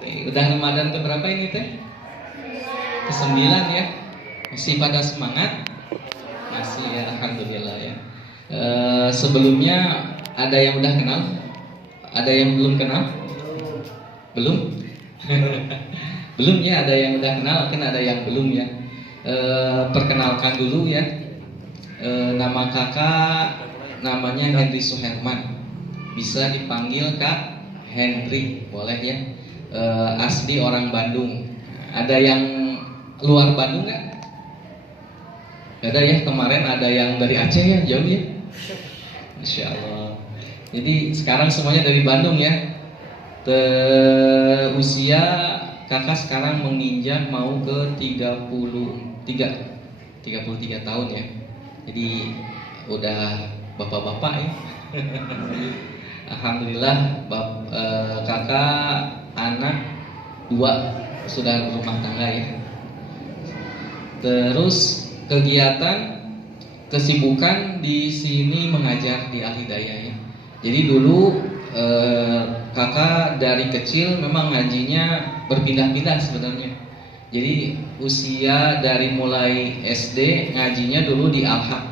Udah Ramadan keberapa ini teh? Ke-9 ya. Masih pada semangat? Masih ya, alhamdulillah ya. Sebelumnya ada yang udah kenal? Ada yang belum kenal? Belum? Belum ya, ada yang udah kenal, mungkin ada yang belum ya. Perkenalkan dulu ya. Nama kakak namanya Henry Suherman. Bisa dipanggil Kak Henry, boleh ya. Asli orang Bandung. Ada yang luar Bandung nggak? Ada ya, kemarin ada yang dari Aceh ya, jauh ya. Masya Allah. Jadi sekarang semuanya dari Bandung ya. Usia kakak sekarang menginjak mau ke 33 tahun ya. Jadi udah bapak-bapak ya. Alhamdulillah kakak anak 2 sudah berumah tangga ya. Terus kegiatan kesibukan di sini mengajar di Al Hidayah ya. Jadi dulu kakak dari kecil memang ngajinya berpindah-pindah sebenarnya. Jadi usia dari mulai SD ngajinya dulu di Al-Haq.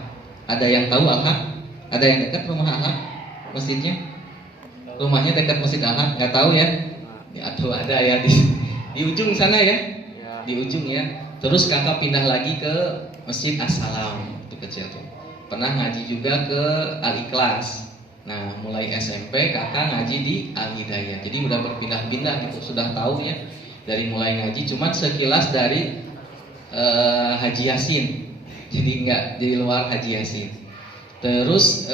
Ada yang tahu Al-Haq? Ada yang dekat rumah Al-Haq? Masjidnya? Rumahnya dekat Masjid Al-Haq? Nggak tahu ya? Atau ada ya di ujung sana ya? Di ujung ya. Terus kakak pindah lagi ke Masjid As-Salam waktu kecil tuh. Pernah ngaji juga ke Al-Ikhlas. Nah, mulai SMP kakak ngaji di Al Hidayah. Jadi udah berpindah-pindah gitu, sudah tahu ya. Dari mulai ngaji cuman sekilas dari Haji Yasin. Jadi enggak di luar Haji Yasin. Terus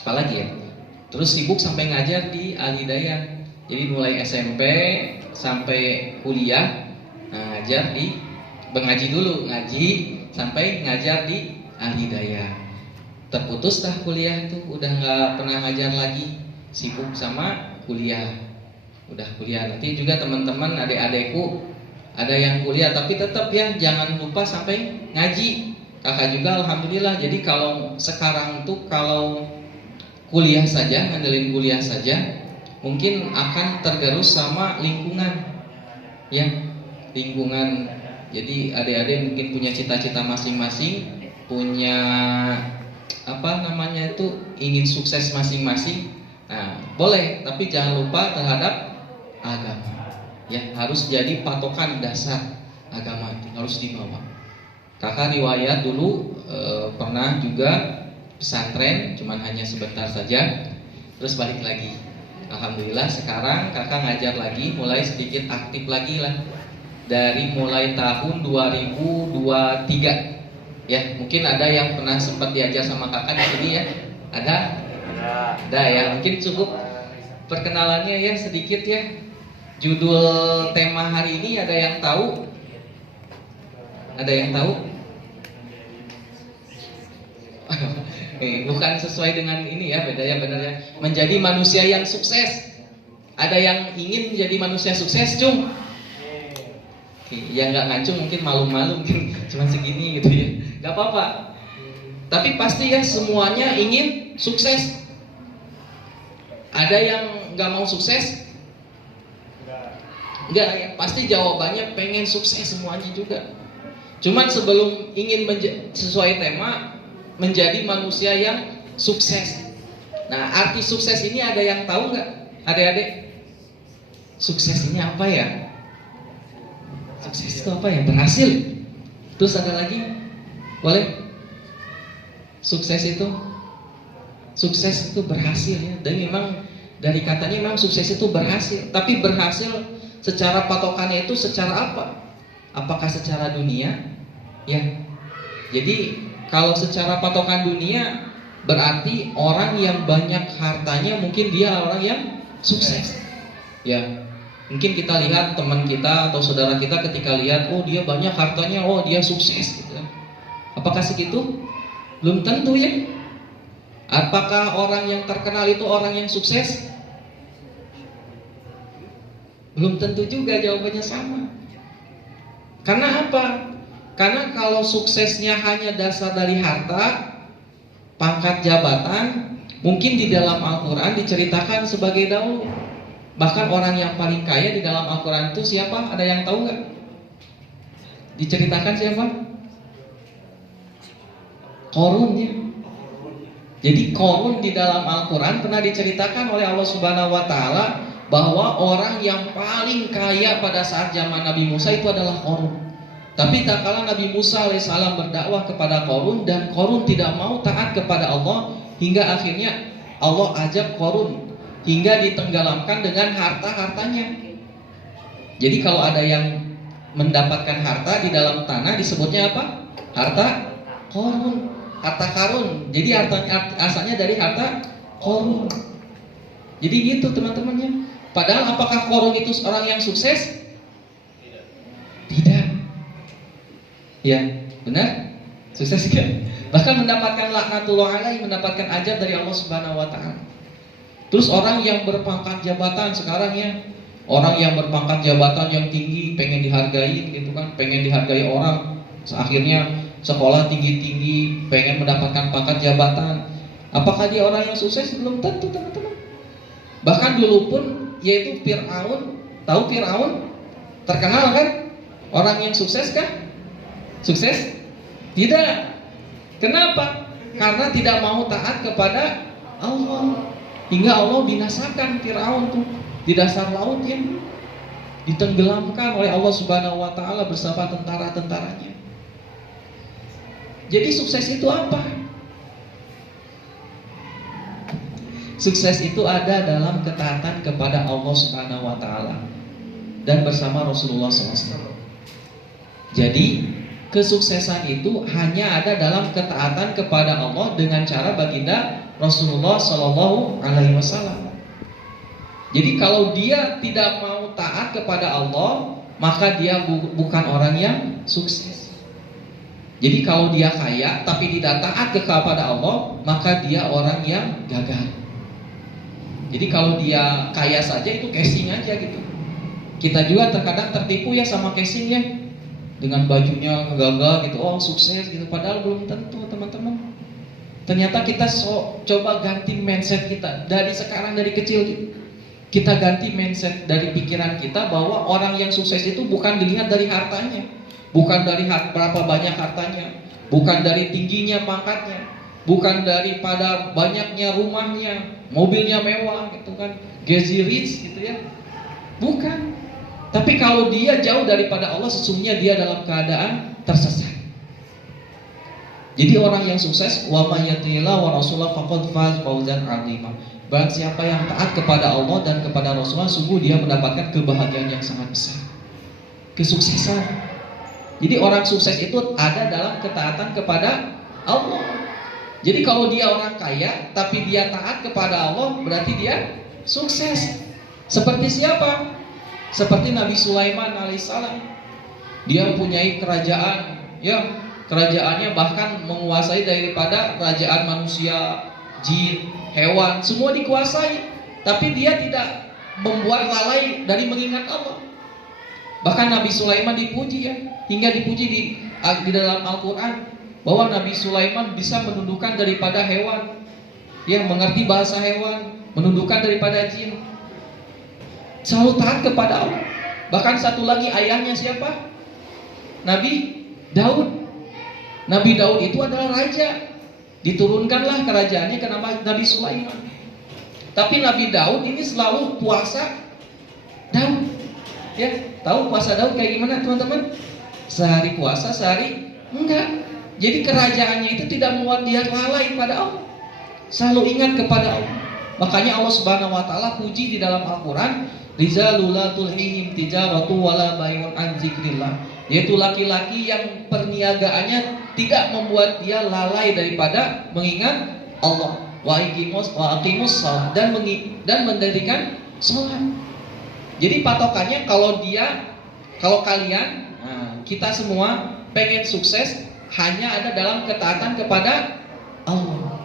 apalagi ya? Terus sibuk sampai ngajar di Al Hidayah. Jadi mulai SMP sampai kuliah ngajar di mengaji dulu, ngaji sampai ngajar di Al Hidayah. Terputus dah kuliah tuh, udah nggak pernah ngajar lagi, sibuk sama kuliah. Udah kuliah, nanti juga teman-teman adik-adikku ada yang kuliah, tapi tetap ya jangan lupa sampai ngaji. Kakak juga alhamdulillah. Jadi kalau sekarang tuh kalau kuliah saja, ngandelin kuliah saja, mungkin akan tergerus sama lingkungan, ya lingkungan. Jadi adik-adik mungkin punya cita-cita masing-masing, punya apa namanya itu ingin sukses masing-masing. Nah, boleh, tapi jangan lupa terhadap agama. Ya, harus jadi patokan dasar agama itu harus dibawa. Kakak riwayat dulu pernah juga pesantren, cuman hanya sebentar saja, terus balik lagi. Alhamdulillah sekarang kakak ngajar lagi, mulai sedikit aktif lagi lah. Dari mulai tahun 2023. Ya, mungkin ada yang pernah sempat diajar sama kakak di sini ya. Ada? Ada ya. Mungkin cukup perkenalannya ya sedikit ya. Judul tema hari ini ada yang tahu? Ada yang tahu? Bukan sesuai dengan ini ya, beda ya benar ya. Menjadi manusia yang sukses. Ada yang ingin menjadi manusia sukses, Cung? Ya nggak ngancung mungkin malu-malu mungkin cuma segini gitu ya, nggak apa-apa. Tapi pasti ya semuanya ingin sukses. Ada yang nggak mau sukses? Nggak ya, pasti jawabannya pengen sukses semuanya juga. Cuman sebelum ingin sesuai tema menjadi manusia yang sukses. Nah, arti sukses ini ada yang tahu nggak, adik-adik? Sukses ini apa ya? Sukses itu apa ya? Berhasil. Terus ada lagi? Boleh? Sukses itu berhasil ya. Dan memang dari katanya memang sukses itu berhasil. Tapi berhasil secara patokannya itu secara apa? Apakah secara dunia? Ya. Jadi kalau secara patokan dunia berarti orang yang banyak hartanya mungkin dia orang yang sukses. Ya. Mungkin kita lihat teman kita atau saudara kita ketika lihat, oh dia banyak hartanya, oh dia sukses gitu. Apakah segitu? Belum tentu ya. Apakah orang yang terkenal itu orang yang sukses? Belum tentu juga, jawabannya sama. Karena apa? Karena kalau suksesnya hanya dasar dari harta, pangkat jabatan, mungkin di dalam Al-Quran diceritakan sebagai dahulu. Bahkan orang yang paling kaya di dalam Al-Quran itu siapa? Ada yang tahu nggak? Diceritakan siapa? Qarun ya. Jadi Qarun di dalam Al-Quran pernah diceritakan oleh Allah Subhanahu Wa Taala bahwa orang yang paling kaya pada saat zaman Nabi Musa itu adalah Qarun. Tapi tak kala Nabi Musa alaihissalam berdakwah kepada Qarun dan Qarun tidak mau taat kepada Allah, hingga akhirnya Allah ajak Qarun hingga ditenggelamkan dengan harta-hartanya. Jadi kalau ada yang mendapatkan harta di dalam tanah disebutnya apa? Harta Qarun, harta karun. Jadi hartanya asalnya dari harta Qarun. Jadi gitu teman-temannya. Padahal apakah Qarun itu seorang yang sukses? Tidak. Ya, benar? Sukses kan? Bahkan mendapatkan laknatullah alaihi, mendapatkan azab dari Allah Subhanahu Wa Taala. Terus orang yang berpangkat jabatan sekarang ya, orang yang berpangkat jabatan yang tinggi pengen dihargai gitu kan, pengen dihargai orang. Akhirnya sekolah tinggi-tinggi pengen mendapatkan pangkat jabatan. Apakah dia orang yang sukses? Belum tentu teman-teman. Bahkan dulu pun yaitu Fir'aun, tahu Fir'aun? Terkenal kan? Orang yang sukses kan? Sukses? Tidak. Kenapa? Karena tidak mau taat kepada Allah. Hingga Allah binasakan Fir'aun tuh di dasar laut ya, ditenggelamkan oleh Allah Subhanahu Wa Taala bersama tentara-tentaranya. Jadi sukses itu apa? Sukses itu ada dalam ketaatan kepada Allah Subhanahu Wa Taala dan bersama Rasulullah SAW. Jadi kesuksesan itu hanya ada dalam ketaatan kepada Allah dengan cara baginda Rasulullah Sallallahu Alaihi Wasallam. Jadi kalau dia tidak mau taat kepada Allah, maka dia bukan orang yang sukses. Jadi kalau dia kaya tapi tidak taat kepada Allah, maka dia orang yang gagal. Jadi kalau dia kaya saja itu casing aja gitu. Kita juga terkadang tertipu ya sama casing ya, dengan bajunya gagal gitu, oh sukses gitu. Padahal belum tentu teman-teman. Ternyata kita coba ganti mindset kita dari sekarang, dari kecil gitu. Kita ganti mindset dari pikiran kita bahwa orang yang sukses itu bukan dilihat dari hartanya, bukan dari berapa banyak hartanya, bukan dari tingginya pangkatnya, bukan daripada banyaknya rumahnya, mobilnya mewah gitu kan, Gazi rich gitu ya. Bukan. Tapi kalau dia jauh daripada Allah, sesungguhnya dia dalam keadaan tersesat. Jadi orang yang sukses, wa may yuti'illah wa rasulahu faqad faz fawzan 'azima. Barang siapa yang taat kepada Allah dan kepada Rasulullah, sungguh dia mendapatkan kebahagiaan yang sangat besar, kesuksesan. Jadi orang sukses itu ada dalam ketaatan kepada Allah. Jadi kalau dia orang kaya tapi dia taat kepada Allah, berarti dia sukses. Seperti siapa? Seperti Nabi Sulaiman alaihissalam. Dia mempunyai kerajaan, ya, kerajaannya bahkan menguasai daripada kerajaan manusia, jin, hewan, semua dikuasai. Tapi dia tidak membuat lalai dari mengingat Allah. Bahkan Nabi Sulaiman dipuji ya, hingga dipuji di dalam Al-Quran bahwa Nabi Sulaiman bisa menundukkan daripada hewan, yang mengerti bahasa hewan, menundukkan daripada jin, selalu taat kepada Allah. Bahkan satu lagi ayahnya siapa? Nabi Daud. Nabi Daud itu adalah raja, diturunkanlah kerajaannya ke Nabi Sulaiman. Tapi Nabi Daud ini selalu puasa Daud. Ya, tahu puasa Daud kayak gimana teman-teman? Sehari puasa, sehari enggak. Jadi kerajaannya itu tidak membuat dia lalai pada Allah, selalu ingat kepada Allah. Makanya Allah Subhanahu Wa Taala puji di dalam Al-Quran, rizalul la tulhihim tijaratu wala bai'un an zikrillah, yaitu laki-laki yang perniagaannya tidak membuat dia lalai daripada mengingat Allah. Wa aqimus shalah, dan mendirikan sholat. Jadi patokannya kalau kalian, kita semua pengen sukses hanya ada dalam ketaatan kepada Allah.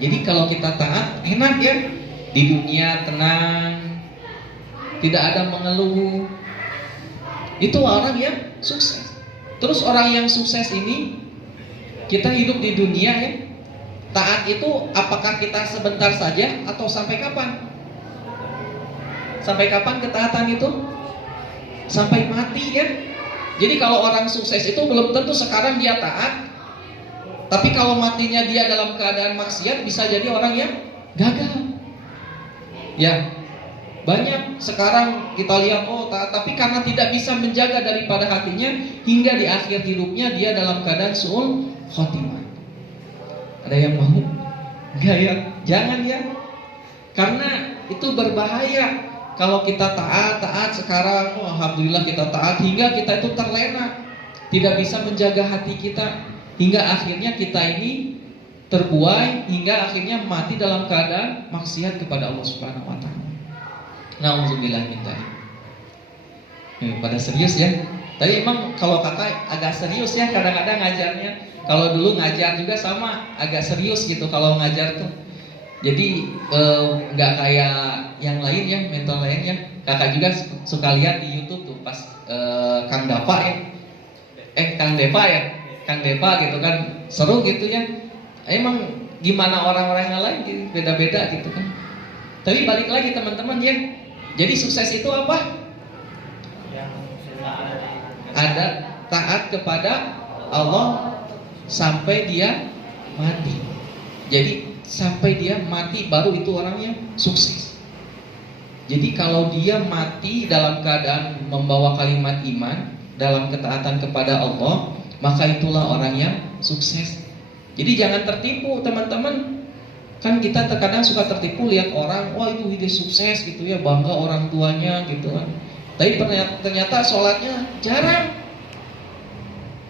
Jadi kalau kita taat enak ya, di dunia tenang, tidak ada mengeluh. Itu orang yang sukses. Terus orang yang sukses ini, kita hidup di dunia ya, taat itu apakah kita sebentar saja atau sampai kapan? Sampai kapan ketaatan itu? Sampai mati ya. Jadi kalau orang sukses itu belum tentu sekarang dia taat, tapi kalau matinya dia dalam keadaan maksiat bisa jadi orang yang gagal. Ya, banyak sekarang kita lihat taat, tapi karena tidak bisa menjaga daripada hatinya, hingga di akhir hidupnya dia dalam keadaan su'ul khotimah. Ada yang mau? Enggak ya? Jangan ya. Karena itu berbahaya. Kalau kita taat sekarang, alhamdulillah kita taat, hingga kita itu terlena, tidak bisa menjaga hati kita, hingga akhirnya kita ini terbuai, hingga akhirnya mati dalam keadaan maksiat kepada Allah Subhanahu wa taala. Nauzubillah min dzalik. Pada serius ya. Tapi emang kalau kakak agak serius ya kadang-kadang ngajarnya. Kalau dulu ngajar juga sama, agak serius gitu kalau ngajar tuh. Jadi nggak kayak yang lain ya, mentor lain ya. Kakak juga suka lihat di YouTube tuh pas Kang Dapa ya, Kang Depa gitu kan, seru gitu ya. Emang gimana orang-orang yang lain gitu, beda-beda gitu kan. Tapi balik lagi teman-teman ya. Jadi sukses itu apa? Ada taat kepada Allah sampai dia mati. Jadi sampai dia mati baru itu orangnya sukses. Jadi kalau dia mati dalam keadaan membawa kalimat iman, dalam ketaatan kepada Allah, maka itulah orang yang sukses. Jadi jangan tertipu teman-teman. Kan kita terkadang suka tertipu lihat orang, wah itu dia sukses gitu ya, bangga orang tuanya gitu kan. Tapi ternyata sholatnya jarang.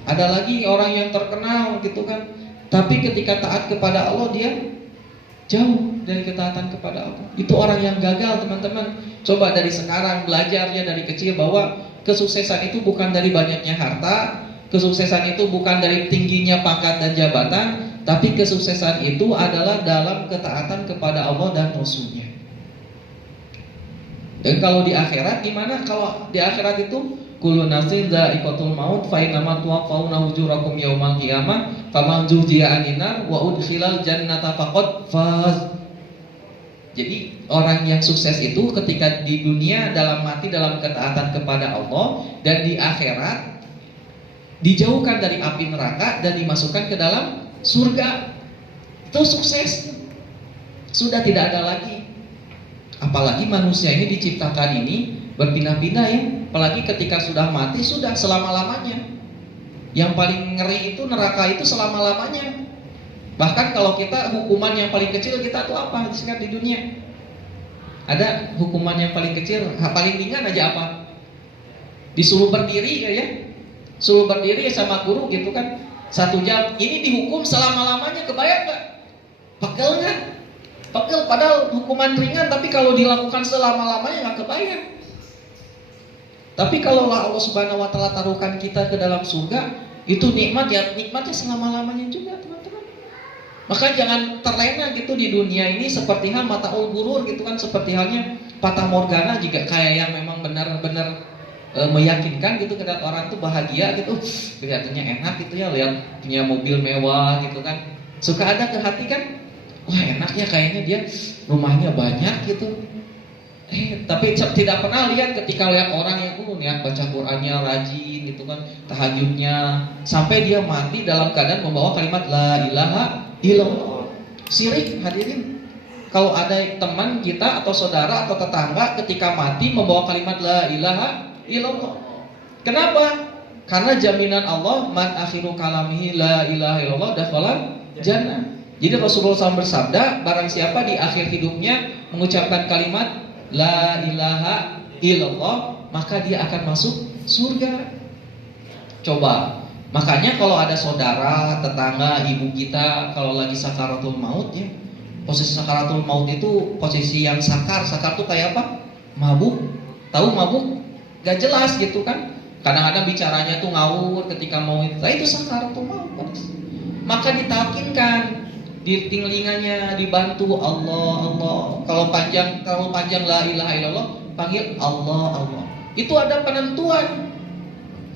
Ada lagi orang yang terkenal gitu kan, tapi ketika taat kepada Allah dia jauh dari ketaatan kepada Allah. Itu orang yang gagal teman-teman. Coba dari sekarang belajarnya dari kecil bahwa kesuksesan itu bukan dari banyaknya harta, kesuksesan itu bukan dari tingginya pangkat dan jabatan, tapi kesuksesan itu adalah dalam ketaatan kepada Allah dan Rasulnya. Dan kalau di akhirat gimana? Kalau di akhirat itu kullu nafsin dha'iqatul maut fa innama tuwaffawna ujurakum yaumal qiyamah faman zuhziya 'anil nar wa udkhilal jannata faqad faz. Jadi orang yang sukses itu ketika di dunia dalam mati dalam ketaatan kepada Allah, dan di akhirat dijauhkan dari api neraka dan dimasukkan ke dalam surga. Itu sukses. Sudah tidak ada lagi. Apalagi manusia ini diciptakan ini berpindah-pindah ya. Apalagi ketika sudah mati sudah selama-lamanya. Yang paling ngeri itu neraka itu selama-lamanya. Bahkan kalau kita hukuman yang paling kecil kita tuh apa di dunia? Ada hukuman yang paling kecil, paling ringan aja apa? Disuruh berdiri ya. Suruh berdiri sama guru gitu kan 1 jam. Ini dihukum selama-lamanya, kebayang gak? Pegel gak? Pegel, padahal hukuman ringan, tapi kalau dilakukan selama-lamanya gak kebayang. Tapi kalau Allah Subhanahu wa taala taruhkan kita ke dalam surga, itu nikmat ya, nikmatnya selama-lamanya juga teman-teman. Maka jangan terlena gitu di dunia ini seperti hal mataul gurur gitu kan, seperti halnya fata morgana juga kayak yang memang benar-benar meyakinkan gitu ke orang tuh bahagia gitu, kelihatannya enak gitu ya, lihat punya mobil mewah gitu kan, suka ada ke hati kan, wah enak ya kayaknya dia rumahnya banyak gitu. Tapi tidak pernah lihat ketika lihat orang yang niat baca Qur'annya rajin gitu kan, tahajudnya, sampai dia mati dalam keadaan membawa kalimat la ilaha illallah. Syirik hadirin. Kalau ada teman kita atau saudara atau tetangga ketika mati membawa kalimat la ilaha illallah. Kenapa? Karena jaminan Allah man akhiru kalamihi la ilaha illallah dakhalal jannah. Jadi Rasulullah SAW bersabda, barang siapa di akhir hidupnya mengucapkan kalimat la ilaha illallah, maka dia akan masuk surga. Coba, makanya kalau ada saudara, tetangga, ibu kita kalau lagi sakaratul maut ya, posisi sakaratul maut itu posisi yang sakar. Sakar tuh kayak apa? Mabuk. Tahu mabuk? Gak jelas gitu kan. Kadang-kadang bicaranya tuh ngawur ketika mau itu. Nah, itu sakaratul maut. Maka ditalkinkan di telinganya, dibantu Allah Allah. Kalau panjang la ilaha illallah, panggil Allah Allah. Itu ada penentuan.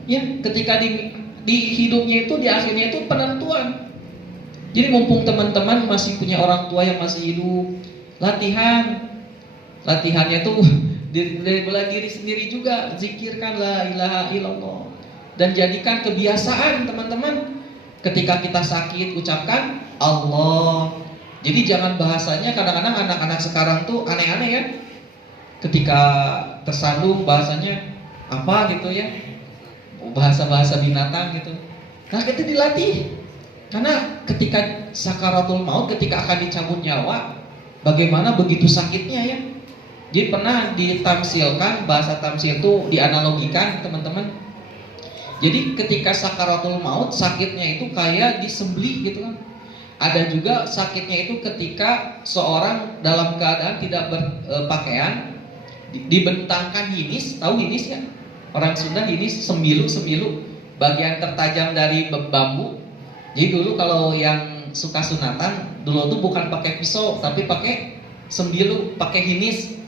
Ya, ketika di hidupnya itu, di akhirnya itu penentuan. Jadi mumpung teman-teman masih punya orang tua yang masih hidup, latihannya tuh Dari bela diri sendiri juga zikirkan la ilaha illallah. Dan jadikan kebiasaan teman-teman. Ketika kita sakit ucapkan Allah. Jadi jangan bahasanya, kadang-kadang anak-anak sekarang tuh aneh-aneh ya. Ketika tersandung bahasanya apa gitu ya, bahasa-bahasa binatang gitu. Nah itu dilatih. Karena ketika sakaratul maut, ketika akan dicabut nyawa, bagaimana begitu sakitnya ya. Jadi pernah ditamsilkan, bahasa tamsil itu dianalogikan teman-teman. Jadi ketika sakaratul maut, sakitnya itu kayak disembelih gitu kan. Ada juga sakitnya itu ketika seorang dalam keadaan tidak berpakaian, dibentangkan hinis, tahu hinis ya? Orang Sunda hinis, sembilu, bagian tertajam dari bambu. Jadi dulu kalau yang suka sunatan, dulu tuh bukan pakai pisau, tapi pakai sembilu, pakai hinis.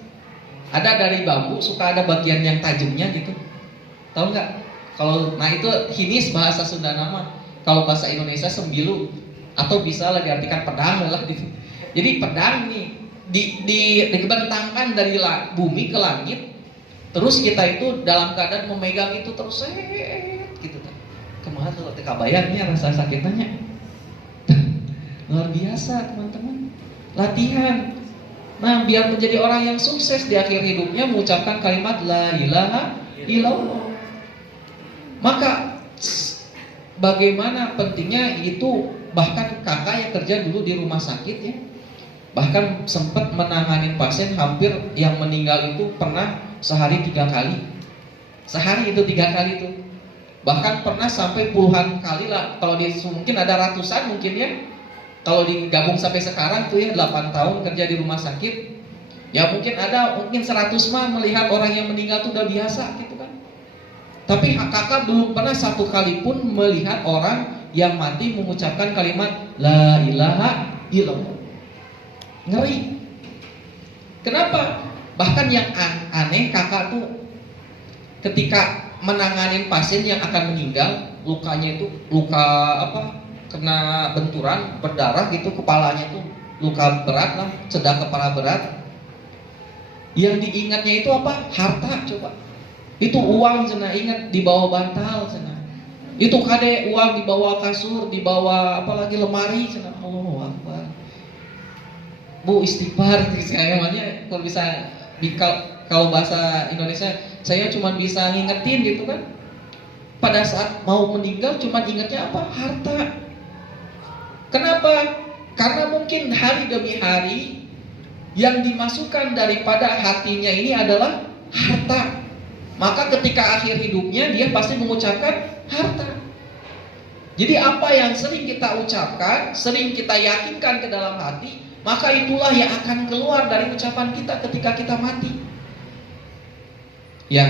Ada dari bambu, suka ada bagian yang tajamnya gitu. Tahu nggak? Kalau nah itu hinis bahasa Sunda nama. Kalau bahasa Indonesia sembilu, atau bisa lah diartikan pedang lah gitu. Jadi pedang nih dibentangkan dari bumi ke langit. Terus kita itu dalam keadaan memegang itu terus gitu kan. Kemana tuh kabayangnya rasa sakitnya. Luar biasa teman-teman. Latihan. Nah, biar menjadi orang yang sukses di akhir hidupnya mengucapkan kalimat la ilaha illallah. Maka bagaimana pentingnya itu, bahkan kakak yang kerja dulu di rumah sakit ya, bahkan sempat menangani pasien hampir yang meninggal itu pernah sehari 3 kali. Sehari itu 3 kali tuh. Bahkan pernah sampai puluhan kali lah. Kalau mungkin ada ratusan mungkin ya. Kalau digabung sampai sekarang tuh ya 8 tahun kerja di rumah sakit. Ya mungkin 100 mah melihat orang yang meninggal tuh udah biasa gitu kan. Tapi kakak belum pernah 1 kali pun melihat orang yang mati mengucapkan kalimat la ilaha illallah. Ngeri. Kenapa? Bahkan yang aneh, kakak tuh ketika menanganin pasien yang akan meninggal, lukanya itu luka apa? Kena benturan, berdarah gitu, kepalanya tuh luka berat lah, sedang kepala berat. Yang diingatnya itu apa? Harta coba. Itu uang cenah, ingat di bawah bantal cenah. Itu kade uang di bawah kasur, di bawah apalagi lemari cenah. Allahu Akbar. Bu istighfar kayaknya kalau bisa kalau bahasa Indonesia saya cuma bisa ngingetin gitu kan. Pada saat mau meninggal cuma ingatnya apa? Harta. Kenapa? Karena mungkin hari demi hari yang dimasukkan daripada hatinya ini adalah harta. Maka ketika akhir hidupnya dia pasti mengucapkan harta. Jadi apa yang sering kita ucapkan, sering kita yakinkan ke dalam hati, maka itulah yang akan keluar dari ucapan kita ketika kita mati. Ya.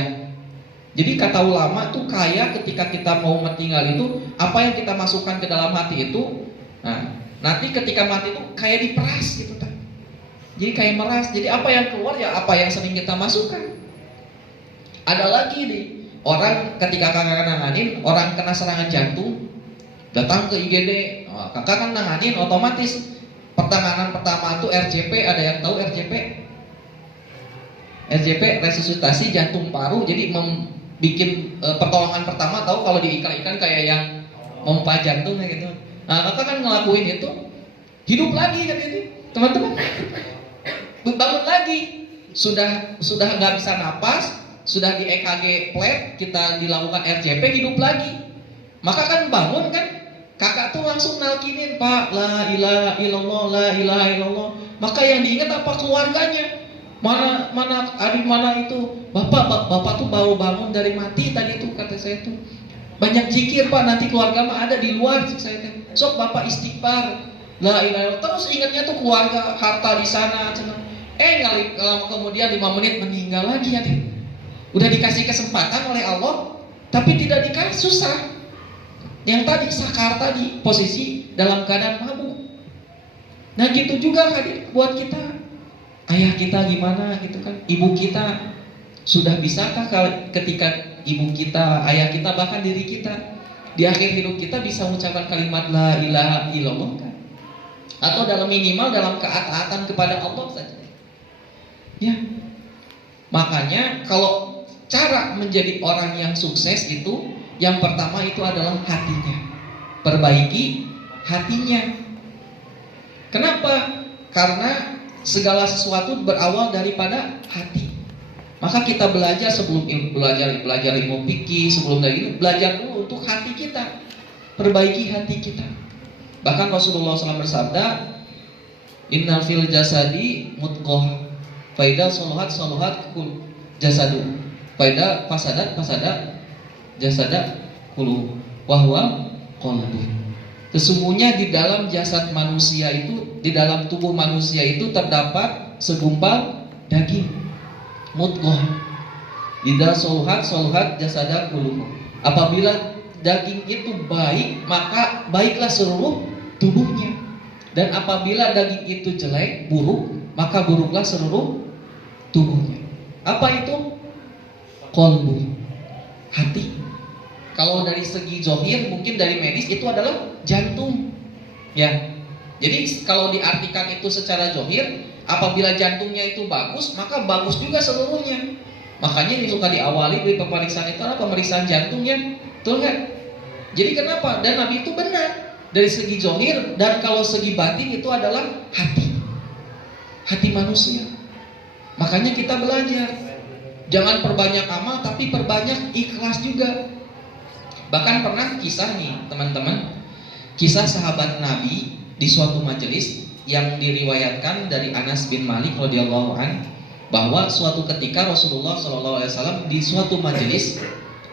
Jadi kata ulama tuh kayak ketika kita mau meninggal itu, apa yang kita masukkan ke dalam hati itu, nah, nanti ketika mati itu kayak diperas gitu kan. Jadi kayak meras. Jadi apa yang keluar ya apa yang sering kita masukkan. Ada lagi nih, orang ketika kakak nanganin orang kena serangan jantung, datang ke IGD, kakak kan nanganin otomatis penanganan pertama tuh RJP. Ada yang tahu RJP? RJP resusitasi jantung paru. Jadi bikin pertolongan pertama, tahu kalau di ikan-ikan kayak yang memompa jantung kayak gitu. Nah, kakak kan ngelakuin itu, hidup lagi kan ini, teman-teman. Bangun lagi, sudah nggak bisa napas, sudah di EKG plate, kita dilakukan RJP, hidup lagi. Maka kan bangun kan, kakak tuh langsung nalkinin, Pak, la ilaha illallah, la ilaha illallah. Maka yang diingat apa? Keluarganya. Mana adik mana itu, bapak tuh baru bangun dari mati tadi tuh, kata saya tuh. Banyak zikir Pak, nanti keluarga mah ada di luar, saya tuh. Sok bapak istighfar, la ilaha illallah. Terus ingatnya tuh keluarga, harta di sana. Kemudian 5 menit meninggal lagi ya. Udah dikasih kesempatan oleh Allah, tapi tidak dikasih, susah. Yang tadi sakar tadi posisi dalam keadaan mabuk. Nah gitu juga buat kita. Ayah kita gimana gitu kan, ibu kita sudah bisakah ketika ibu kita, ayah kita, bahkan diri kita di akhir hidup kita bisa mengucapkan kalimat la ilaha illallah kan? Atau dalam minimal dalam ketaatan kepada Allah saja. Ya. Makanya kalau cara menjadi orang yang sukses itu, yang pertama itu adalah hatinya. Perbaiki hatinya. Kenapa? Karena segala sesuatu berawal daripada hati. Maka kita belajar sebelum belajar ilmu fikih, sebelum dari itu belajar dulu untuk hati kita. Perbaiki hati kita. Bahkan Rasulullah SAW bersabda, Innal fil jasadi mudghah, faida soluhat kul jasadu, faida fasadat jasada kulu, wahwa qalbu. Sesungguhnya di dalam jasad manusia itu, di dalam tubuh manusia itu terdapat segumpal daging, mudghah. Idza soluhat jasada kulu. Apabila daging itu baik, maka baiklah seluruh tubuhnya. Dan apabila daging itu jelek, buruk, maka buruklah seluruh tubuhnya. Apa itu? Qalbu, hati. Kalau dari segi zohir, mungkin dari medis itu adalah jantung. Ya. Jadi kalau diartikan itu secara zohir, apabila jantungnya itu bagus, maka bagus juga seluruhnya. Makanya ini suka diawali dari pemeriksaan itu adalah pemeriksaan jantungnya. Betul nggak? Jadi kenapa? Dan Nabi itu benar dari segi zohir, dan kalau segi batin itu adalah hati manusia. Makanya kita belajar, jangan perbanyak amal, tapi perbanyak ikhlas juga. Bahkan pernah kisah nih teman-teman, kisah sahabat Nabi di suatu majelis yang diriwayatkan dari Anas bin Malik radhiyallahu an, bahwa suatu ketika Rasulullah SAW di suatu majelis,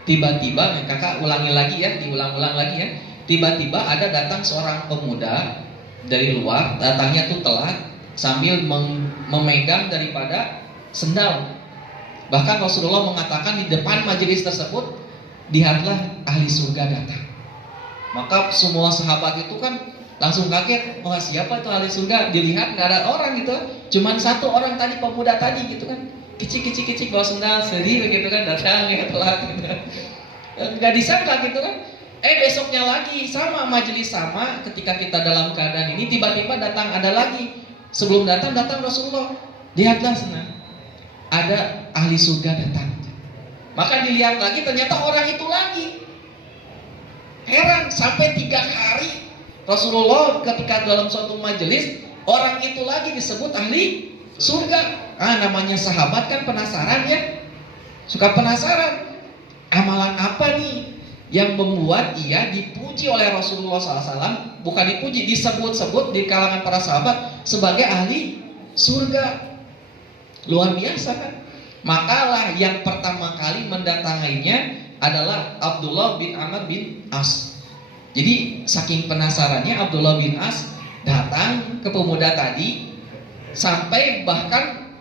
tiba-tiba, kakak ulangi lagi ya, diulang-ulang lagi ya. Tiba-tiba ada datang seorang pemuda dari luar, datangnya tuh telat sambil memegang daripada sendal. Bahkan Rasulullah mengatakan di depan majelis tersebut, lihatlah ahli surga datang. Maka semua sahabat itu kan langsung kaget, wah siapa itu ahli surga? Dilihat nggak ada orang gitu, cuman satu orang tadi, pemuda tadi gitu kan, kicik bawa sendal sedih begitu kan, datang ya telat gitu. Nggak disangka gitu kan. Besoknya lagi sama majelis sama, ketika kita dalam keadaan ini tiba-tiba datang ada lagi. Sebelum datang Rasulullah, lihatlah sana ada ahli surga datang. Maka dilihat lagi, ternyata orang itu lagi. Heran, sampai 3 hari Rasulullah ketika dalam suatu majelis, orang itu lagi disebut ahli surga. Namanya sahabat kan penasaran ya, suka penasaran, amalan apa nih yang membuat ia dipuji oleh Rasulullah SAW, bukan dipuji, disebut-sebut di kalangan para sahabat sebagai ahli surga. Luar biasa kan? Makalah yang pertama kali mendatanginya adalah Abdullah bin Amr bin As. Jadi saking penasarannya Abdullah bin As datang ke pemuda tadi, sampai bahkan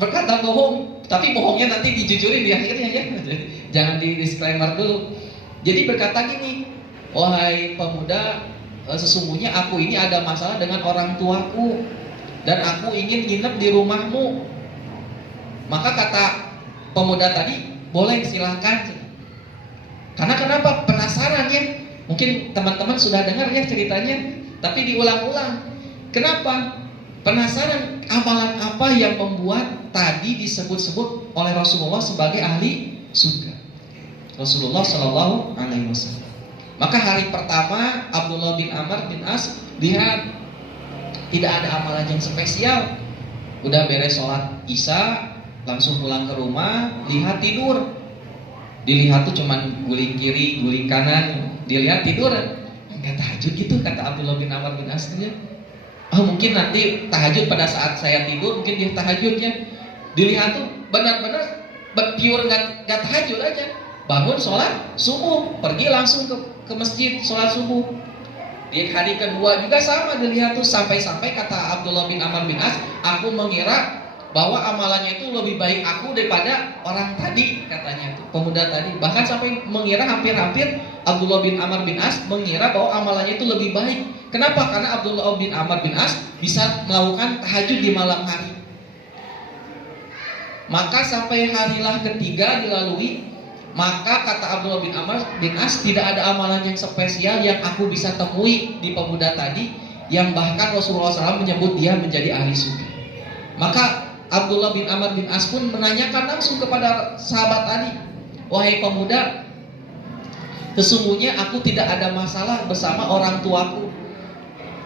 berkata bohong, tapi bohongnya nanti dijujurin di akhirnya ya. Jangan di disclaimer dulu. Jadi berkata gini, wahai pemuda, sesungguhnya aku ini ada masalah dengan orang tuaku dan aku ingin nginep di rumahmu. Maka kata pemuda tadi, boleh silahkan. Karena kenapa? Penasaran ya. Mungkin teman-teman sudah dengar ya ceritanya, tapi diulang-ulang. Kenapa? Penasaran amalan apa yang membuat tadi disebut-sebut oleh Rasulullah sebagai ahli surga. Rasulullah Shallallahu Alaihi Wasallam. Maka hari pertama Abdullah bin Amr bin As lihat tidak ada amalan yang spesial. Udah beres sholat isya, langsung pulang ke rumah, lihat tidur. Dilihat tuh cuman guling kiri, guling kanan, dilihat tidur. Enggak tahajud gitu kata Abdullah bin Amr bin As nya. Mungkin nanti tahajud pada saat saya tidur, mungkin dia tahajudnya. Dilihat tuh benar-benar pure nggak tahajud aja. Bangun sholat subuh, pergi langsung ke masjid sholat subuh. Di hari kedua juga sama, dilihat tuh sampai-sampai kata Abdullah bin Amr bin As, aku mengira bahwa amalannya itu lebih baik aku daripada orang tadi, katanya tuh pemuda tadi. Bahkan sampai mengira hampir-hampir Abdullah bin Amr bin As mengira bahwa amalannya itu lebih baik. Kenapa? Karena Abdullah bin Amr bin As bisa melakukan tahajud di malam hari. Maka sampai harilah ketiga dilalui, maka kata Abdullah bin Amr bin As, tidak ada amalan yang spesial yang aku bisa temui di pemuda tadi, yang bahkan Rasulullah SAW menyebut dia menjadi ahli surga. Maka Abdullah bin Amr bin As pun menanyakan langsung kepada sahabat tadi, wahai pemuda, sesungguhnya aku tidak ada masalah bersama orang tuaku.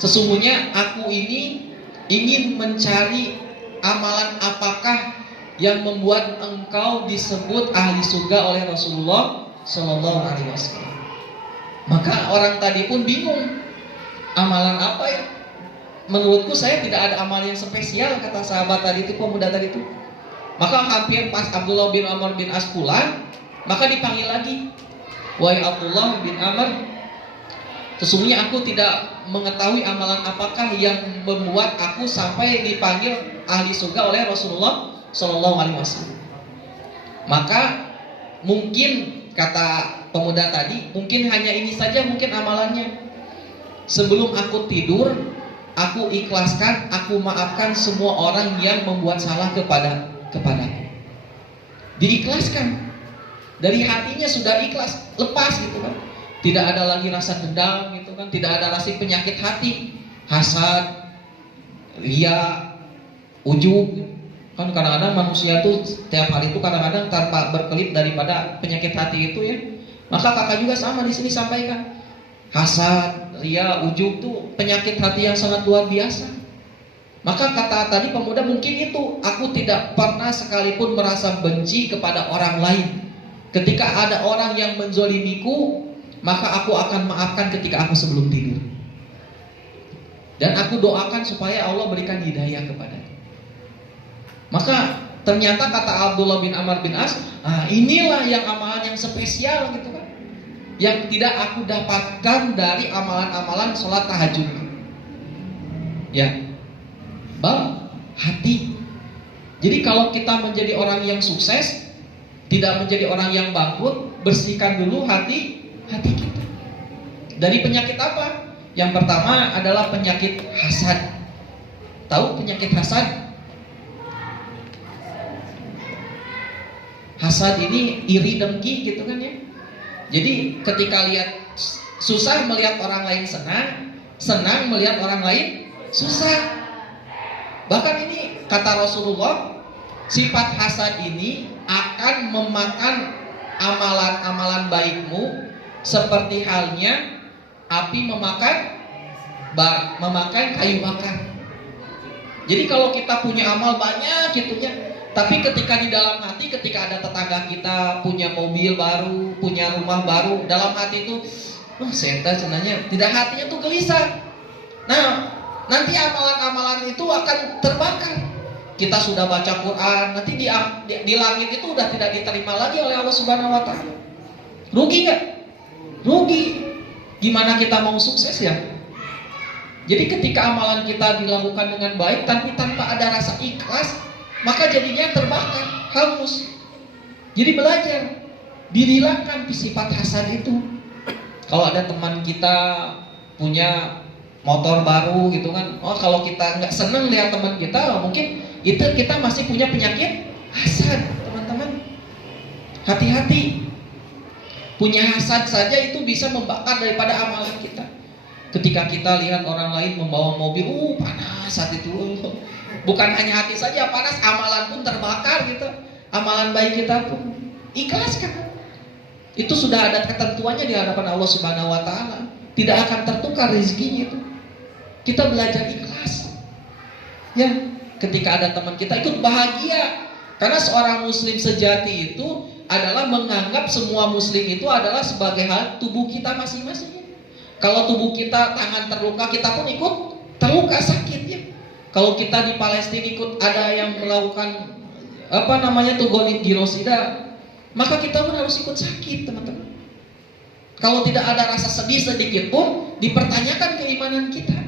Sesungguhnya aku ini ingin mencari amalan apakah yang membuat engkau disebut ahli surga oleh Rasulullah Shallallahu Alaihi Wasallam. Maka orang tadi pun bingung, amalan apa ya? Menurutku saya tidak ada amal yang spesial, kata sahabat tadi itu, pemuda tadi itu. Maka hampir pas Abdullah bin Amr bin As pulang, maka dipanggil lagi, wahai Abdullah bin Amr, sesungguhnya aku tidak mengetahui amalan apakah yang membuat aku sampai dipanggil ahli surga oleh Rasulullah Shallallahu Alaihi Wasallam. Maka mungkin kata pemuda tadi, mungkin hanya ini saja mungkin amalannya. Sebelum aku tidur, aku ikhlaskan, aku maafkan semua orang yang membuat salah kepadaku. Diikhlaskan, dari hatinya sudah ikhlas, lepas gitu kan. Tidak ada lagi rasa dendam gitu kan, tidak ada rasa penyakit hati, hasad, ria, ujub. Kan kadang-kadang manusia tuh setiap hari itu kadang-kadang tanpa berkelip daripada penyakit hati itu ya. Maka kakak juga sama di sini sampaikan, hasad, ria, ujub tuh penyakit hati yang sangat luar biasa. Maka kata tadi pemuda mungkin itu, aku tidak pernah sekalipun merasa benci kepada orang lain. Ketika ada orang yang menzolimiku, maka aku akan maafkan ketika aku sebelum tidur. Dan aku doakan supaya Allah berikan hidayah kepadanya. Maka ternyata kata Abdullah bin Amr bin As, inilah yang amalan yang spesial gitu kan, yang tidak aku dapatkan dari amalan-amalan sholat tahajud. Ya, hati. Jadi kalau kita menjadi orang yang sukses, tidak menjadi orang yang bangkrut, bersihkan dulu hati kita. Dari penyakit apa? Yang pertama adalah penyakit hasad. Tahu penyakit hasad? Hasad ini iri dengki gitu kan ya. Jadi ketika lihat susah melihat orang lain senang, senang melihat orang lain susah. Bahkan ini kata Rasulullah, sifat hasad ini akan memakan amalan-amalan baikmu seperti halnya api memakan kayu bakar. Jadi kalau kita punya amal banyak gitunya, tapi ketika di dalam hati, ketika ada tetangga kita punya mobil baru, punya rumah baru, dalam hati itu, saya sebenarnya tidak, hatinya tuh gelisah. Nah, nanti amalan-amalan itu akan terbakar. Kita sudah baca Quran, nanti di langit itu udah tidak diterima lagi oleh Allah Subhanahu Wa Taala. Rugi nggak? Rugi. Gimana kita mau sukses ya? Jadi ketika amalan kita dilakukan dengan baik, tapi tanpa ada rasa ikhlas, maka jadinya terbakar, hangus. Jadi belajar, dihilangkan sifat hasad itu. Kalau ada teman kita punya motor baru gitu kan, kalau kita nggak seneng lihat teman kita, mungkin itu kita masih punya penyakit hasad, teman-teman. Hati-hati. Punya hasad saja itu bisa membakar daripada amalan kita. Ketika kita lihat orang lain membawa mobil, panas saat itu. Bukan hanya hati saja panas, amalan pun terbakar gitu. Amalan baik kita pun ikhlaskan. Itu sudah ada ketentuannya di hadapan Allah Subhanahu Wa Taala. Tidak akan tertukar rezekinya itu. Kita belajar ikhlas. Ya, ketika ada teman kita ikut bahagia. Karena seorang muslim sejati itu adalah menganggap semua muslim itu adalah sebagai hal tubuh kita masing-masing. Kalau tubuh kita tangan terluka, kita pun ikut terluka, sakit ya. Kalau kita di Palestina ikut ada yang melakukan genosida, maka kita pun harus ikut sakit, teman-teman. Kalau tidak ada rasa sedih sedikit pun, dipertanyakan keimanan kita.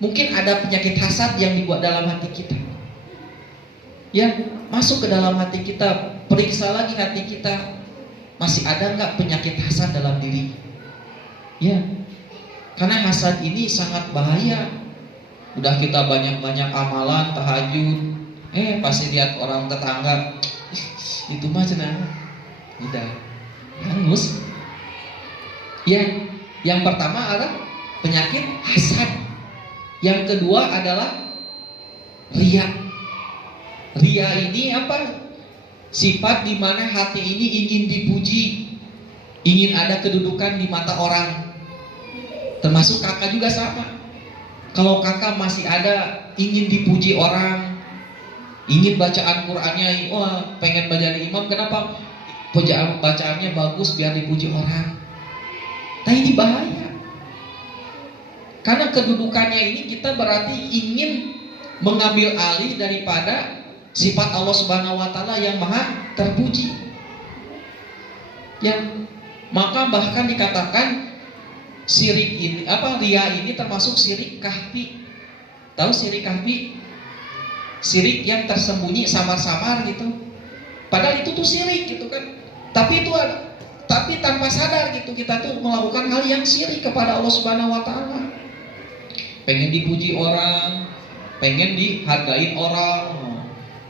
Mungkin ada penyakit hasad yang dibuat dalam hati kita. Ya, masuk ke dalam hati kita, periksa lagi hati kita, masih ada nggak penyakit hasad dalam diri? Ya, karena hasad ini sangat bahaya. Udah kita banyak-banyak amalan tahajud, pasti lihat orang tetangga, itu mah cenah, udah hangus. Ya, yang pertama adalah penyakit hasad. Yang kedua adalah riya. Ria ini apa? Sifat di mana hati ini ingin dipuji, ingin ada kedudukan di mata orang. Termasuk kakak juga sama. Kalau kakak masih ada ingin dipuji orang, ingin bacaan Qur'annya, wah pengen baca imam, kenapa? Bacaannya bagus biar dipuji orang. Nah ini bahaya. Karena kedudukannya ini kita berarti ingin mengambil alih daripada sifat Allah Subhanahu wa taala yang maha terpuji. Yang maka bahkan dikatakan syirik ini ria ini termasuk syirik kahfi. Tahu syirik kahfi? Syirik yang tersembunyi samar-samar gitu. Padahal itu tuh syirik gitu kan. Tapi tanpa sadar gitu kita tuh melakukan hal yang syirik kepada Allah Subhanahu wa taala. Pengen dipuji orang, pengen dihargain orang.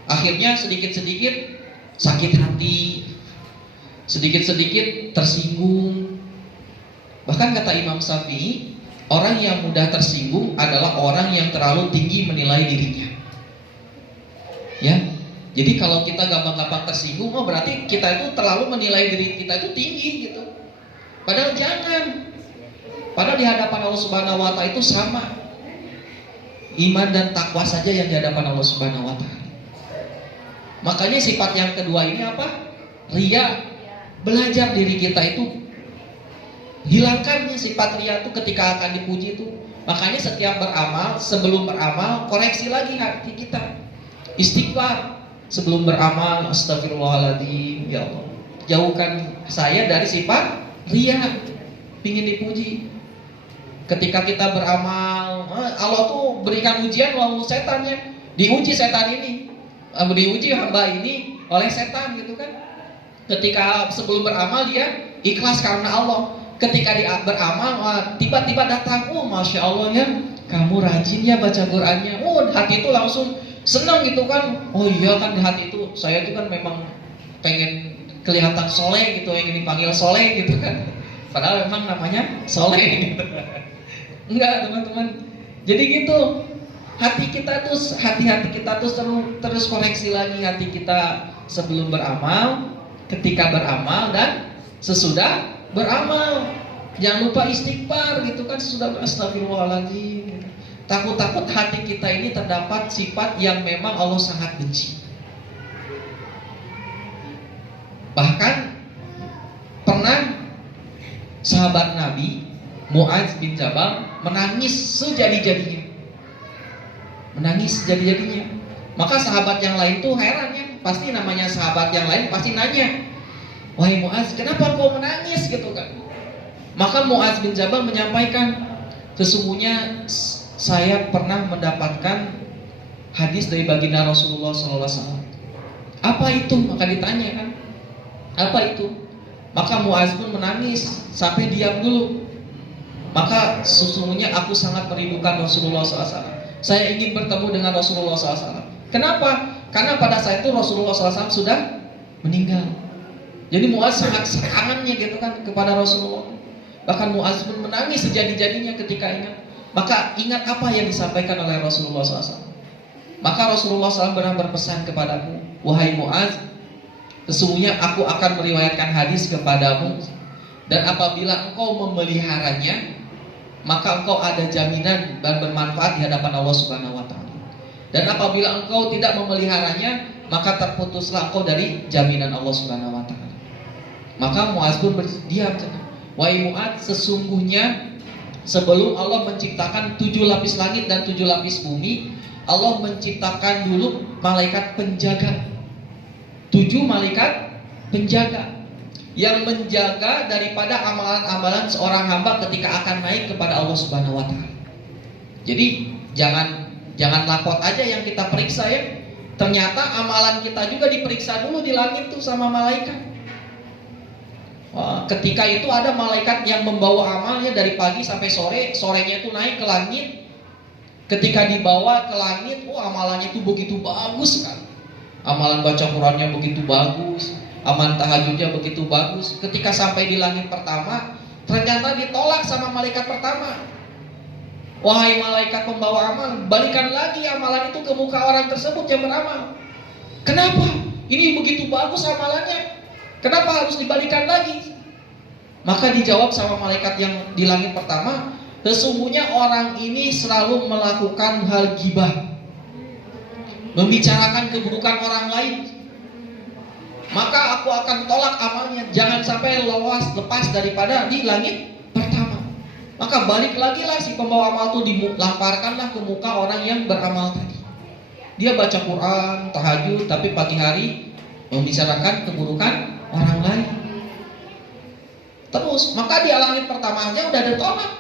Akhirnya sedikit-sedikit sakit hati, sedikit-sedikit tersinggung. Bahkan kata Imam Syafi'i, orang yang mudah tersinggung adalah orang yang terlalu tinggi menilai dirinya. Ya, jadi kalau kita gampang-gampang tersinggung, oh berarti kita itu terlalu menilai diri kita itu tinggi gitu. Padahal jangan. Padahal di hadapan Allah Subhanahu wa taala itu sama. Iman dan takwa saja yang di hadapan Allah Subhanahu wa taala. Makanya sifat yang kedua ini apa? Ria. Belajar diri kita itu, hilangkannya sifat ria itu ketika akan dipuji itu. Makanya setiap beramal, sebelum beramal, koreksi lagi hati kita. Istighfar sebelum beramal, astagfirullahaladzim, ya Allah, jauhkan saya dari sifat ria, pingin dipuji. Ketika kita beramal, Allah tuh berikan ujian lalu setannya, diuji setan ini, diuji hamba ini oleh setan gitu kan. Ketika sebelum beramal dia ikhlas karena Allah. Ketika dia beramal, tiba-tiba datang, oh masya Allah ya, kamu rajin ya baca Qur'annya. Oh hati itu langsung senang gitu kan. Oh iya kan di hati itu saya itu kan memang pengen kelihatan soleh gitu, yang dipanggil soleh gitu kan. Padahal memang namanya soleh gitu. Enggak teman-teman. Jadi gitu. Hati kita tuh terus koreksi lagi hati kita sebelum beramal, ketika beramal dan sesudah beramal. Jangan lupa istighfar gitu kan, sesudah astagfirullahaladzim. Takut-takut hati kita ini terdapat sifat yang memang Allah sangat benci. Bahkan pernah sahabat Nabi Mu'adz bin Jabal menangis sejadi-jadinya. Maka sahabat yang lain tuh heran ya. Pasti namanya sahabat yang lain pasti nanya, wahai Mu'adz, kenapa kau menangis gitu kan? Maka Mu'adz bin Jabal menyampaikan, sesungguhnya saya pernah mendapatkan hadis dari baginda Rasulullah SAW. Apa itu? Maka ditanya kan, apa itu? Maka Mu'adz pun menangis sampai diam dulu. Maka sesungguhnya aku sangat merindukan Rasulullah SAW. Saya ingin bertemu dengan Rasulullah SAW. Kenapa? Karena pada saat itu Rasulullah SAW sudah meninggal. Jadi Mu'adz sangat kangennya gitu kan kepada Rasulullah. Bahkan Mu'adz pun menangis sejadi-jadinya ketika ingat. Maka ingat apa yang disampaikan oleh Rasulullah SAW. Maka Rasulullah SAW pernah berpesan kepadamu, wahai Mu'adz, sesungguhnya aku akan meriwayatkan hadis kepadamu, dan apabila engkau memeliharanya, maka engkau ada jaminan dan bermanfaat di hadapan Allah Subhanahu wa taala. Dan apabila engkau tidak memeliharanya, maka terputuslah engkau dari jaminan Allah Subhanahu wa taala. Maka Mu'adz pun berdiam. Wahai Mu'adz, sesungguhnya sebelum Allah menciptakan 7 lapis langit dan 7 lapis bumi, Allah menciptakan dulu malaikat penjaga. 7 malaikat penjaga yang menjaga daripada amalan-amalan seorang hamba ketika akan naik kepada Allah Subhanahu wa taala. Jadi jangan lapor aja yang kita periksa ya. Ternyata amalan kita juga diperiksa dulu di langit tuh sama malaikat. Ketika itu ada malaikat yang membawa amalnya dari pagi sampai sore, sorenya itu naik ke langit. Ketika dibawa ke langit, amalannya itu begitu bagus kan. Amalan baca Qurannya begitu bagus, amalan tahajudnya begitu bagus. Ketika sampai di langit pertama, ternyata ditolak sama malaikat pertama. Wahai malaikat pembawa amal, balikan lagi amalan itu ke muka orang tersebut yang beramal. Kenapa? Ini begitu bagus amalannya, kenapa harus dibalikan lagi? Maka dijawab sama malaikat yang di langit pertama, sesungguhnya orang ini selalu melakukan hal gibah, membicarakan keburukan orang lain. Maka aku akan tolak amalnya, jangan sampai lepas daripada di langit pertama. Maka balik lagi lah si pembawa amal itu, dilamparkanlah ke muka orang yang beramal tadi. Dia baca Quran, tahajud, tapi pagi hari membicarakan keburukan orang lain. Terus, maka di langit pertamanya udah ditolak.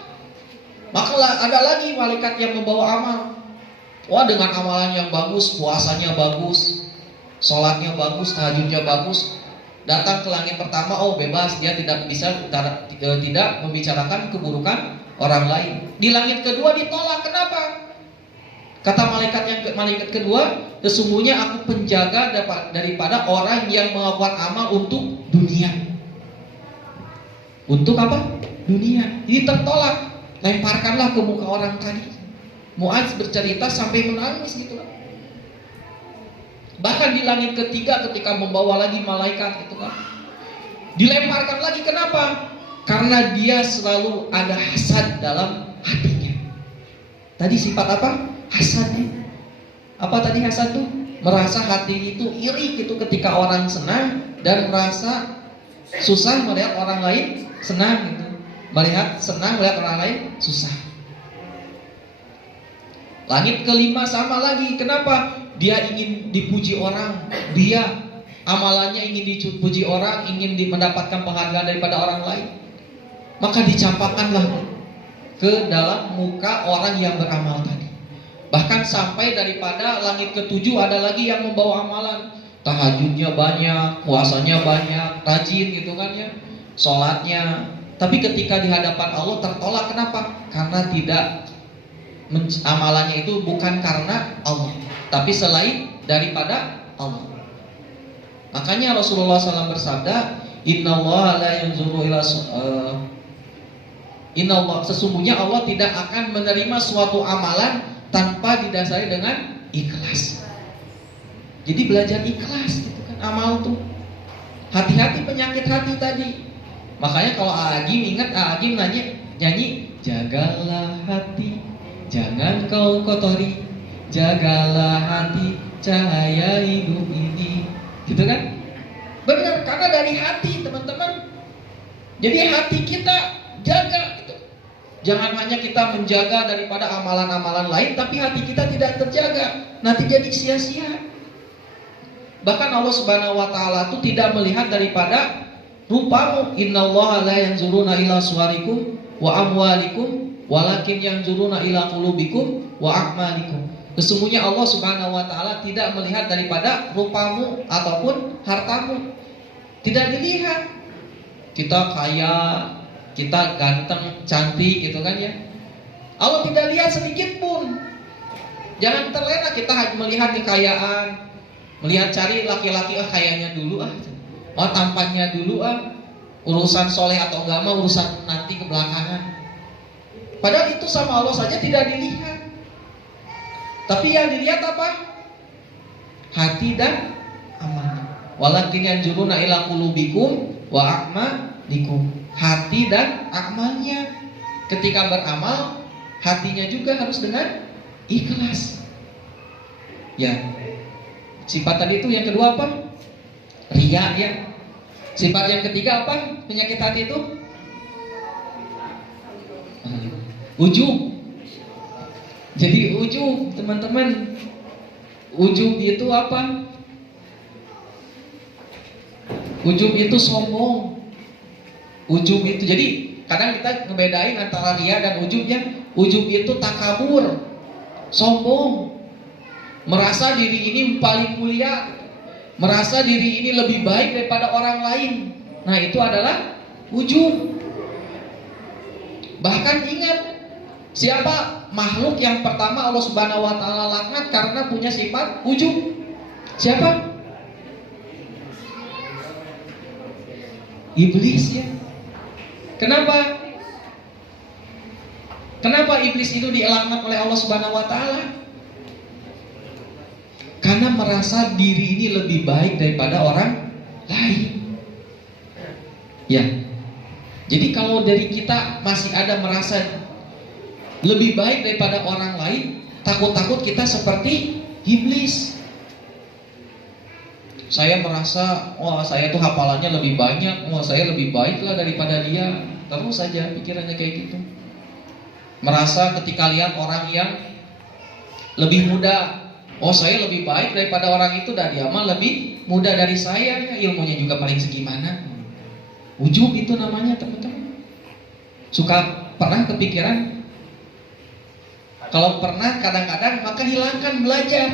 Maka ada lagi malaikat yang membawa amal. Wah, dengan amalan yang bagus, puasanya bagus, sholatnya bagus, tahajudnya bagus, datang ke langit pertama, oh bebas, dia tidak bisa tidak membicarakan keburukan orang lain. Di langit kedua ditolak, kenapa? Kata malaikat kedua, sesungguhnya aku penjaga daripada orang yang melakukan amal untuk dunia. Untuk apa? Dunia. Jadi tertolak. Lemparkanlah ke muka orang tadi. Muaz bercerita sampai menangis gitu kan. Bahkan di langit ketiga ketika membawa lagi malaikat gitu kan, dilemparkan lagi, kenapa? Karena dia selalu ada hasad dalam hatinya. Tadi sifat apa? Hasadnya. Apa tadi hasad tuh? Merasa hati itu iri gitu ketika orang senang, dan merasa susah melihat orang lain senang gitu. Senang melihat orang lain susah. Langit kelima sama lagi. Kenapa? Dia ingin dipuji orang. Dia amalannya ingin dipuji orang, ingin mendapatkan penghargaan daripada orang lain. Maka dicampakkanlah ke dalam muka orang yang beramal tadi. Bahkan sampai daripada langit ketujuh ada lagi yang membawa amalan. Tahajudnya banyak, puasanya banyak, rajin gitu kan ya, sholatnya. Tapi ketika di hadapan Allah tertolak, kenapa? Karena tidak, amalannya itu bukan karena Allah, tapi selain daripada Allah. Makanya Rasulullah SAW bersabda, Innallaha la yanzuru ila sesungguhnya Allah tidak akan menerima suatu amalan tanpa didasari dengan ikhlas. Jadi belajar ikhlas gitu kan, amal tuh. Hati-hati penyakit hati tadi. Makanya kalau Agim ingat, Agim nyanyi, jagalah hati, jangan kau kotori, jagalah hati, cahaya hidup ini. Gitu kan? Benar, karena dari hati teman-teman. Jadi hati kita jaga gitu. Jangan hanya kita menjaga daripada amalan-amalan lain, tapi hati kita tidak terjaga, nanti jadi sia-sia. Bahkan Allah Subhanahu wa taala itu tidak melihat daripada rupamu. Innallaha la yanzuruna ila suwarikum wa amwalikum walakin yanzuruna ila qulubikum wa a'malikum. Sesungguhnya Allah Subhanahu wa taala tidak melihat daripada rupamu ataupun hartamu. Tidak dilihat. Kita kaya, kita ganteng, cantik gitu kan ya. Allah tidak lihat sedikit pun. Jangan terlena kita melihat kekayaan, melihat cari laki-laki, kayaknya dulu tampannya dulu, urusan soleh atau enggak mah urusan nanti kebelakangan. Padahal itu sama Allah saja tidak dilihat. Tapi yang dilihat apa? Hati dan amal. Walakin yanzuruna ila qulubikum wa a'malikum. Hati dan amalnya. Ketika beramal, hatinya juga harus dengan ikhlas. Ya. Sifat tadi itu yang kedua apa? Riya ya. Sifat yang ketiga apa? Penyakit hati itu? Ujub. Jadi ujub, teman-teman. Ujub itu apa? Ujub itu sombong. Ujub itu, jadi kadang kita ngebedain antara riya dan ujubnya. Ujub itu takabur, sombong, merasa diri ini paling mulia, merasa diri ini lebih baik daripada orang lain. Nah itu adalah ujub. Bahkan ingat, siapa makhluk yang pertama Allah Subhanahu wa taala laknat karena punya sifat ujub? Siapa? Iblis ya. Kenapa? Kenapa iblis itu dilaknat oleh Allah Subhanahu wa taala? Karena Karena merasa diri ini lebih baik daripada orang lain. Ya. Jadi kalau dari kita masih ada merasa lebih baik daripada orang lain, takut-takut kita seperti iblis. Saya merasa, wah saya tuh hafalannya lebih banyak, wah saya lebih baik lah daripada dia. Terus saja pikirannya kayak gitu. Merasa ketika lihat orang yang lebih muda, oh saya lebih baik daripada orang itu, dan dia mah lebih muda dari saya, ya, ilmunya juga paling segimana. Ujub itu namanya, teman-teman. Suka pernah kepikiran? Kalau pernah, kadang-kadang maka hilangkan, belajar,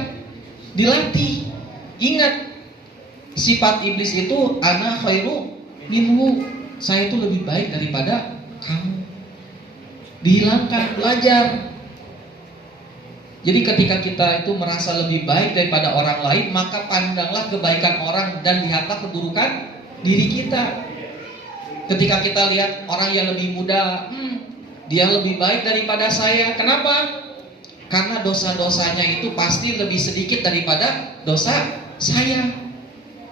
dilatih. Ingat, sifat iblis itu ana khairu minhu, saya itu lebih baik daripada kamu. Dihilangkan, belajar. Jadi ketika kita itu merasa lebih baik daripada orang lain, maka pandanglah kebaikan orang dan lihatlah keburukan diri kita. Ketika kita lihat orang yang lebih muda, dia lebih baik daripada saya. Kenapa? Karena dosa-dosanya itu pasti lebih sedikit daripada dosa saya.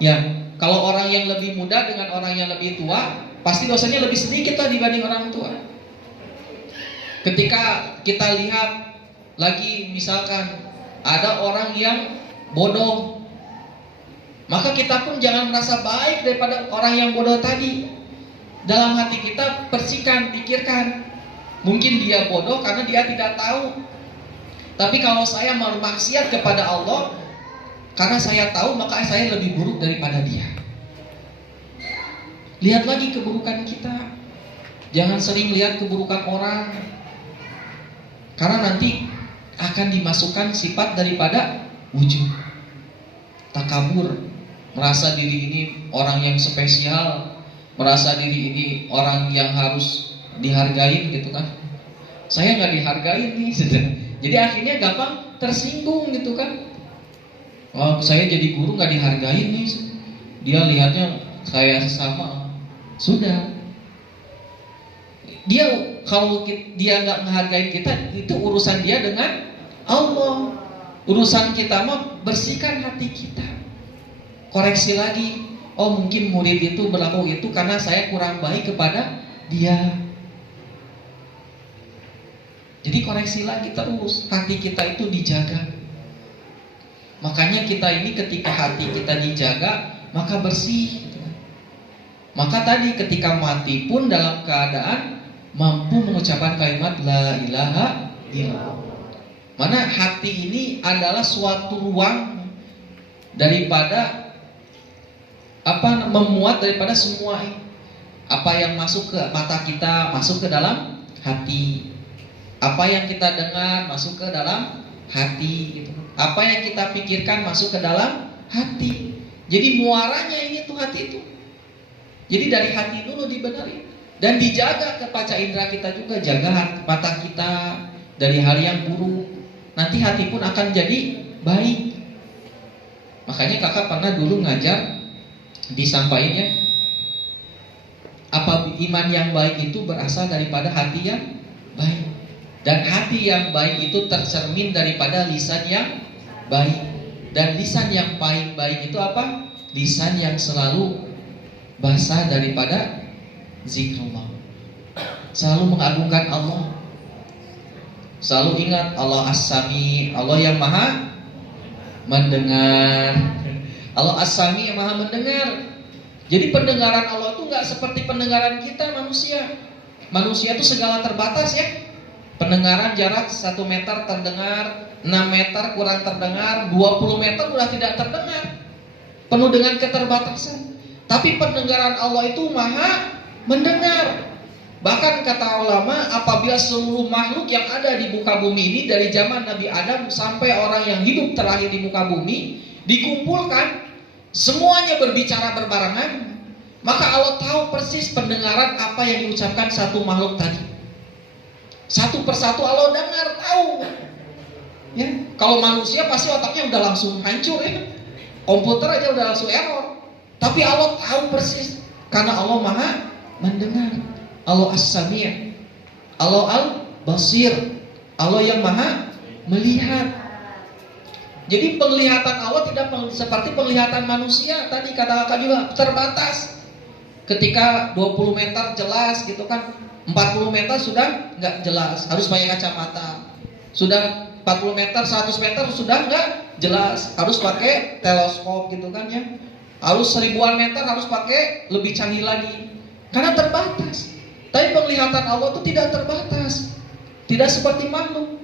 Ya, kalau orang yang lebih muda dengan orang yang lebih tua, pasti dosanya lebih sedikit lah dibanding orang tua. Ketika kita lihat lagi, misalkan ada orang yang bodoh, maka kita pun jangan merasa baik daripada orang yang bodoh tadi. Dalam hati kita bersihkan, pikirkan, mungkin dia bodoh karena dia tidak tahu. Tapi kalau saya bermaksiat kepada Allah karena saya tahu, maka saya lebih buruk daripada dia. Lihat lagi keburukan kita. Jangan sering lihat keburukan orang, karena nanti akan dimasukkan sifat daripada ujub, takabur, merasa diri ini orang yang spesial, merasa diri ini orang yang harus dihargain gitu kan. Saya nggak dihargain nih, jadi akhirnya gampang tersinggung gitu kan. Oh, saya jadi guru nggak dihargain nih, dia lihatnya saya sesama. Sudah, dia kalau dia nggak menghargai kita, itu urusan dia dengan Allah. Urusan kita mah bersihkan hati kita, koreksi lagi. Oh mungkin murid itu berlaku itu karena saya kurang baik kepada dia. Jadi koreksi lagi terus, hati kita itu dijaga. Makanya kita ini ketika hati kita dijaga, maka bersih. Maka tadi ketika mati pun dalam keadaan mampu mengucapkan kalimat la ilaha illallah. Mana hati ini adalah suatu ruang daripada memuat daripada semua apa yang masuk ke mata kita, masuk ke dalam hati. Apa yang kita dengar masuk ke dalam hati gitu. Apa yang kita pikirkan masuk ke dalam hati. Jadi muaranya ini tuh hati itu. Jadi dari hati dulu dibenerin dan dijaga ke panca indera kita juga, jaga mata kita dari hal yang buruk. Nanti hati pun akan jadi baik. Makanya kakak pernah dulu ngajar disampaikan ya, apa iman yang baik itu berasal daripada hati yang baik, dan hati yang baik itu tercermin daripada lisan yang baik. Dan lisan yang paling baik itu apa? Lisan yang selalu basah daripada zikrullah, selalu mengagungkan Allah, selalu ingat Allah As-Sami, Allah yang maha mendengar. Allah As-Sami yang maha mendengar. Jadi pendengaran Allah itu gak seperti pendengaran kita manusia. Manusia itu segala terbatas ya. Pendengaran jarak 1 meter terdengar, 6 meter kurang terdengar, 20 meter udah tidak terdengar, penuh dengan keterbatasan. Tapi pendengaran Allah itu maha mendengar. Bahkan kata ulama, apabila seluruh makhluk yang ada di muka bumi ini, dari zaman Nabi Adam sampai orang yang hidup terakhir di muka bumi, dikumpulkan, semuanya berbicara berbarengan, maka Allah tahu persis pendengaran apa yang diucapkan satu makhluk tadi. Satu persatu Allah dengar, tahu. Ya, kalau manusia pasti otaknya udah langsung hancur ya. Komputer aja udah langsung error. Tapi Allah tahu persis, karena Allah maha mendengar. Allah As-Sami', Allah Al-Basir, Allah yang maha melihat. Jadi penglihatan Allah tidak seperti penglihatan manusia. Tadi kata kakak juga terbatas. Ketika 20 meter jelas gitu kan, 40 meter sudah nggak jelas, harus pakai kacamata. Sudah 40 meter, 100 meter sudah nggak jelas, harus pakai teleskop gitu kan ya. Harus 1000-an meter harus pakai lebih canggih lagi. Karena terbatas. Tapi penglihatan Allah itu tidak terbatas. Tidak seperti makhluk.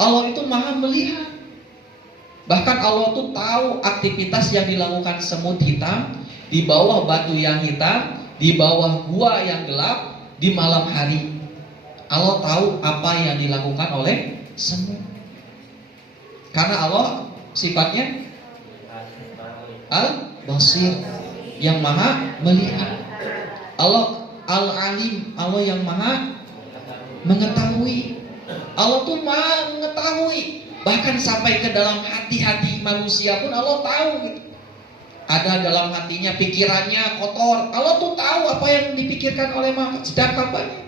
Allah itu maha melihat. Bahkan Allah tuh tahu aktivitas yang dilakukan semut hitam di bawah batu yang hitam, di bawah gua yang gelap, di malam hari. Allah tahu apa yang dilakukan oleh semut. Karena Allah sifatnya Al-Basir, yang maha melihat. Allah Al-Alim, Allah yang maha mengetahui. Allah tuh maha mengetahui. Bahkan sampai ke dalam hati-hati manusia pun Allah tahu gitu. Ada dalam hatinya, pikirannya kotor. Allah tuh tahu apa yang dipikirkan oleh sedang kabarnya.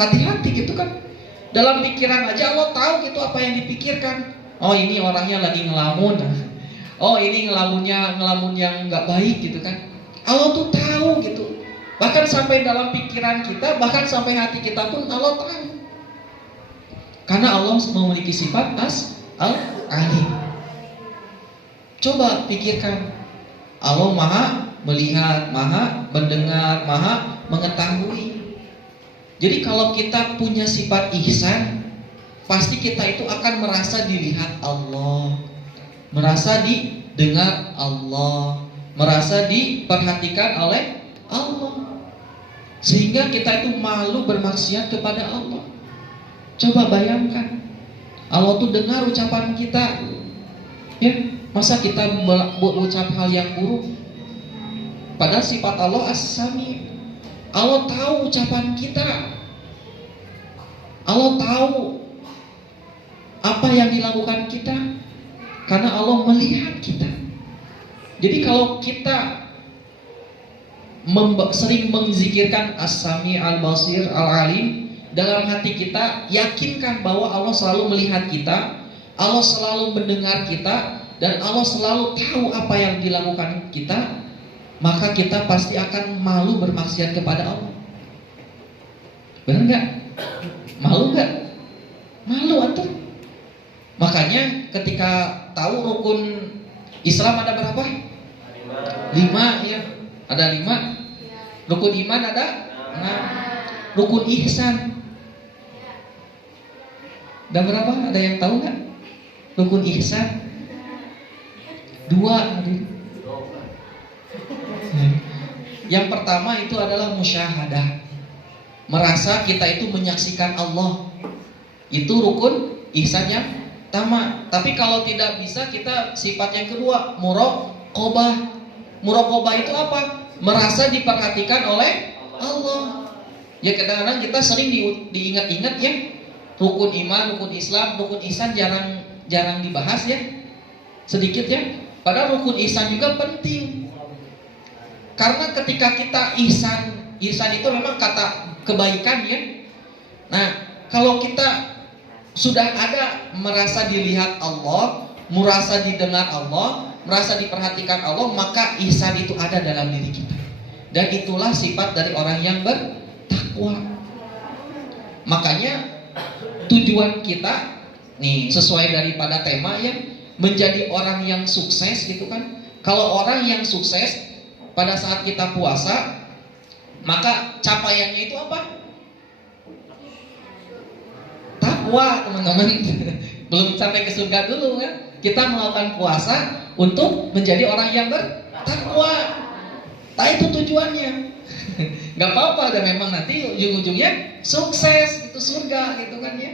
Hati-hati gitu kan. Dalam pikiran aja Allah tahu gitu apa yang dipikirkan. Oh ini orangnya lagi ngelamun. Oh ini ngelamun yang nggak baik gitu kan. Allah tuh tahu gitu. Bahkan sampai dalam pikiran kita, bahkan sampai hati kita pun Allah tahu. Karena Allah memiliki sifat Al-Alim. Coba pikirkan, Allah maha melihat, maha mendengar, maha mengetahui. Jadi kalau kita punya sifat ihsan, pasti kita itu akan merasa dilihat Allah, merasa didengar Allah, merasa diperhatikan oleh Allah. Sehingga kita itu malu bermaksiat kepada Allah. Coba bayangkan, Allah tuh dengar ucapan kita, ya. Masa kita berucap hal yang buruk? Padahal sifat Allah As-Sami. Allah tahu ucapan kita. Allah tahu apa yang dilakukan kita, karena Allah melihat kita. Jadi kalau kita sering menzikirkan As-Sami, Al-Basir, Al-Alim, dalam hati kita yakinkan bahwa Allah selalu melihat kita, Allah selalu mendengar kita, dan Allah selalu tahu apa yang dilakukan kita, maka kita pasti akan malu bermaksiat kepada Allah. Benar nggak? Malu nggak? Malu atuh. Makanya ketika tahu rukun Islam ada berapa? 5 ya. Ada 5. Rukun iman ada 6. Rukun ihsan ada berapa? Ada yang tahu nggak? Rukun ihsan 2. Yang pertama itu adalah musyahadah, merasa kita itu menyaksikan Allah. Itu rukun ihsan yang pertama. Tapi kalau tidak bisa, kita sifat yang kedua, muraqabah. Muraqabah itu apa? Merasa diperhatikan oleh Allah. Ya kadang-kadang kita sering diingat-ingat ya, rukun iman, rukun Islam, rukun ihsan jarang dibahas ya, sedikit ya. Padahal rukun ihsan juga penting. Karena ketika kita ihsan itu memang kata kebaikan ya. Nah, kalau kita sudah ada merasa dilihat Allah, merasa didengar Allah, merasa diperhatikan Allah, maka ihsan itu ada dalam diri kita. Dan itulah sifat dari orang yang bertakwa. Makanya tujuan kita nih sesuai daripada tema ya, menjadi orang yang sukses gitu kan. Kalau orang yang sukses pada saat kita puasa, maka capaiannya itu apa? Takwa, teman-teman. Belum sampai ke surga dulu kan. Kita melakukan puasa untuk menjadi orang yang bertakwa. Nah itu tujuannya. Gak apa-apa, dan memang nanti ujung-ujungnya sukses, itu surga gitu kan ya.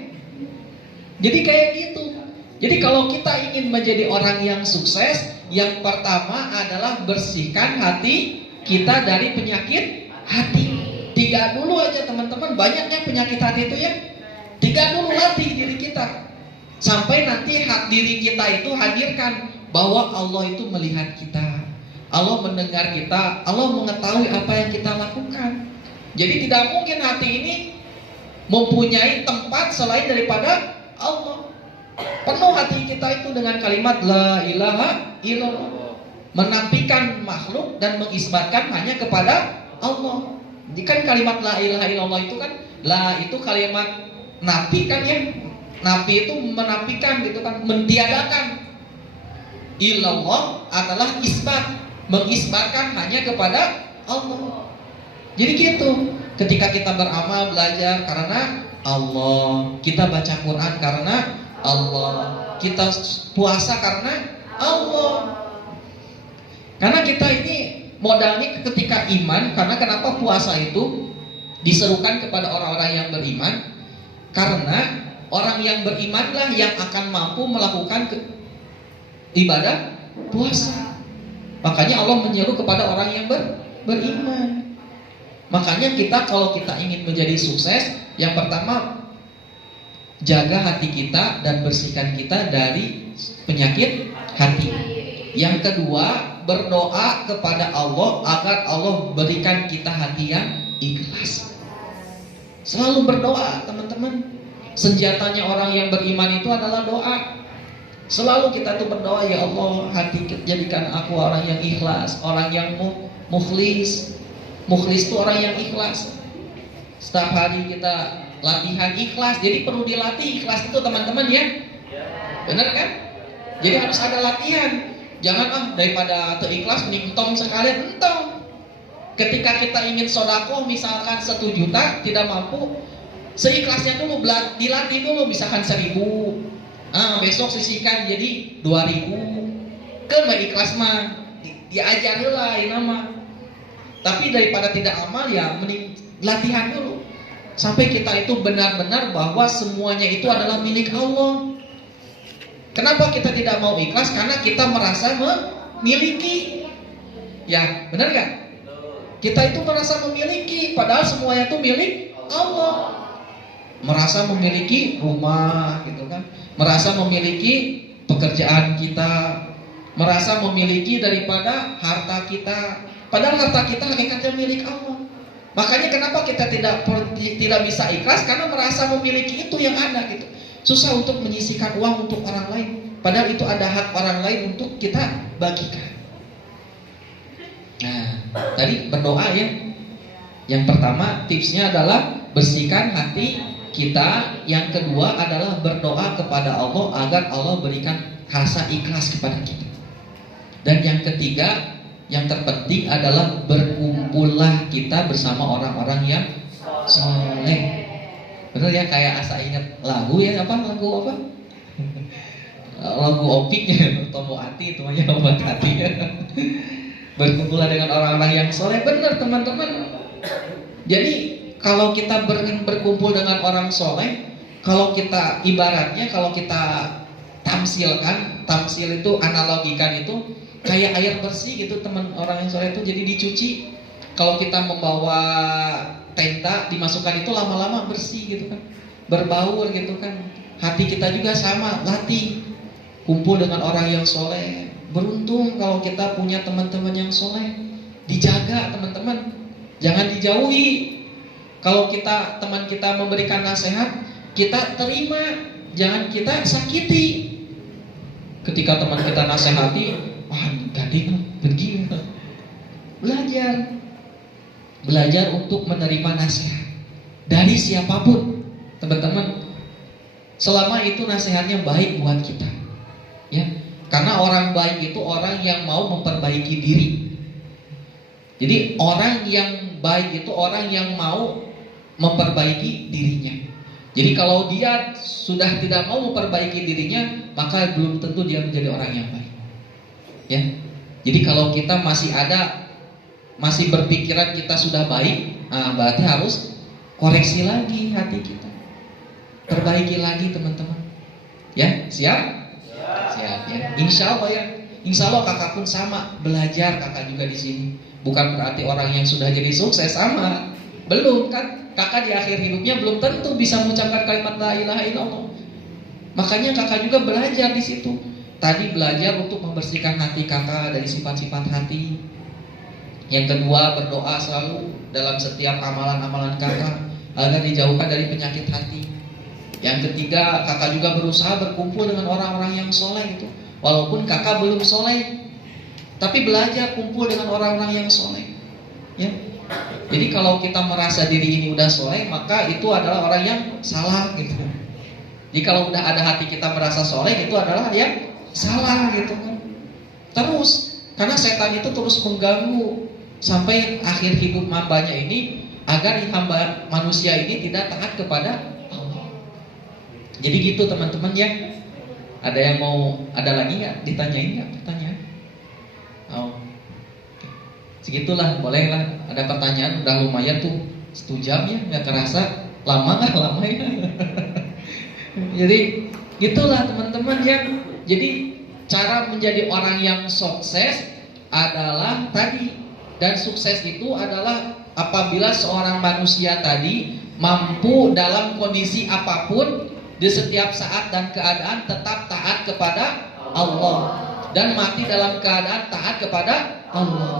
Jadi kayak gitu. Jadi kalau kita ingin menjadi orang yang sukses, yang pertama adalah bersihkan hati kita dari penyakit hati. 3 dulu aja teman-teman, banyaknya penyakit hati itu ya. 3 dulu latih diri kita. Sampai nanti diri kita itu hadirkan bahwa Allah itu melihat kita, Allah mendengar kita, Allah mengetahui apa yang kita lakukan. Jadi tidak mungkin hati ini mempunyai tempat selain daripada Allah. Penuh hati kita itu dengan kalimat la ilaha illallah, menafikan makhluk dan mengisbatkan hanya kepada Allah. Jadi kan kalimat la ilaha illallah itu kan, la itu kalimat nafi kan ya. Nafi itu menafikan gitu kan, mentiadakan. Illallah adalah isbat, mengisbatkan hanya kepada Allah. Jadi gitu. Ketika kita beramal, belajar karena Allah, kita baca Quran karena Allah, kita puasa karena Allah. Karena kita ini modalnya ketika iman. Karena kenapa puasa itu diserukan kepada orang-orang yang beriman? Karena orang yang berimanlah yang akan mampu melakukan ibadah puasa. Makanya Allah menyeru kepada orang yang beriman. Makanya kita kalau kita ingin menjadi sukses, yang pertama jaga hati kita dan bersihkan kita dari penyakit hati. Yang kedua, berdoa kepada Allah agar Allah berikan kita hati yang ikhlas. Selalu berdoa, teman-teman. Senjatanya orang yang beriman itu adalah doa. Selalu kita tuh berdoa, ya Allah, hati jadikan aku orang yang ikhlas, orang yang mukhlis. Mukhlis itu orang yang ikhlas. Setiap hari kita latihan ikhlas. Jadi perlu dilatih ikhlas itu, teman-teman ya. Benar kan? Jadi harus ada latihan. Jangan daripada ikhlas mending entong sekalian entong. Ketika kita ingin sodako misalkan 1 juta tidak mampu, seikhlasnya dulu, dilatih dulu, misalkan 1.000. Besok sisihkan jadi 2.000. Kan ikhlas mah diajar lah ini mah. Tapi daripada tidak amal ya mending latihan dulu sampai kita itu benar-benar bahwa semuanya itu adalah milik Allah. Kenapa kita tidak mau ikhlas? Karena kita merasa memiliki. Ya, benar gak? Kita itu merasa memiliki, padahal semuanya itu milik Allah. Merasa memiliki rumah gitu kan, merasa memiliki pekerjaan kita, merasa memiliki daripada harta kita. Padahal harta kita hakikatnya milik Allah. Makanya kenapa kita tidak bisa ikhlas? Karena merasa memiliki itu yang ada gitu. Susah untuk menyisihkan uang untuk orang lain. Padahal itu ada hak orang lain untuk kita bagikan. Nah, tadi berdoa ya. Yang pertama tipsnya adalah bersihkan hati kita. Yang kedua adalah berdoa kepada Allah agar Allah berikan rasa ikhlas kepada kita. Dan yang ketiga, yang terpenting adalah berkumpullah kita bersama orang-orang yang soleh. Bener ya, kayak asa ingat lagu ya, lagu apa? Lagu Opik ya, Tomo Hati, itu aja obat hati. Berkumpullah dengan orang-orang yang soleh. Bener teman-teman. Jadi kalau kita berkumpul dengan orang soleh, kalau kita ibaratnya, kalau kita tamsilkan, tamsil itu analogikan itu kayak air bersih gitu, teman orang yang soleh itu jadi dicuci. Kalau kita membawa tenda dimasukkan itu lama-lama bersih gitu kan, berbaur gitu kan. Hati kita juga sama, latih kumpul dengan orang yang soleh. Beruntung kalau kita punya teman-teman yang soleh. Dijaga teman-teman, jangan dijauhi. Kalau teman kita memberikan nasihat, kita terima, jangan kita sakiti. Ketika teman kita nasihati, gading pergi. Belajar untuk menerima nasihat dari siapapun, teman-teman. Selama itu nasihatnya baik buat kita, ya. Karena orang baik itu orang yang mau memperbaiki diri. Jadi orang yang baik itu orang yang mau memperbaiki dirinya. Jadi kalau dia sudah tidak mau memperbaiki dirinya, maka belum tentu dia menjadi orang yang baik. Ya. Jadi kalau kita masih berpikiran kita sudah baik, berarti harus koreksi lagi hati kita, perbaiki lagi teman-teman. Ya, siap? Siap ya. Insya Allah ya. Insya Allah kakak pun sama, belajar kakak juga di sini. Bukan berarti orang yang sudah jadi sukses sama, belum kan? Kakak di akhir hidupnya belum tentu bisa mengucapkan kalimat la ilaha illallah. Makanya kakak juga belajar di situ. Tadi belajar untuk membersihkan hati kakak dari sifat-sifat hati. Yang kedua, berdoa selalu dalam setiap amalan-amalan kakak agar dijauhkan dari penyakit hati. Yang ketiga, kakak juga berusaha berkumpul dengan orang-orang yang soleh itu. Walaupun kakak belum soleh, tapi belajar kumpul dengan orang-orang yang soleh. Ya. Jadi kalau kita merasa diri ini udah soleh, maka itu adalah orang yang salah gitu. Jadi kalau udah ada hati kita merasa soleh, itu adalah yang salah gitu kan. Terus, karena setan itu terus mengganggu sampai akhir hidup hambanya ini, agar hamba manusia ini tidak taat kepada Allah. Jadi gitu teman-teman ya. Ada yang mau, ada lagi nggak? Ditanyain nggak pertanyaan? Oh, segitulah, bolehlah. Ada pertanyaan, udah lumayan tuh 1 jam ya, nggak kerasa. Lama nggak? Lama ya. Jadi gitulah teman-teman ya. Jadi cara menjadi orang yang sukses adalah tadi, dan sukses itu adalah apabila seorang manusia tadi mampu dalam kondisi apapun, di setiap saat dan keadaan tetap taat kepada Allah, dan mati dalam keadaan taat kepada Allah.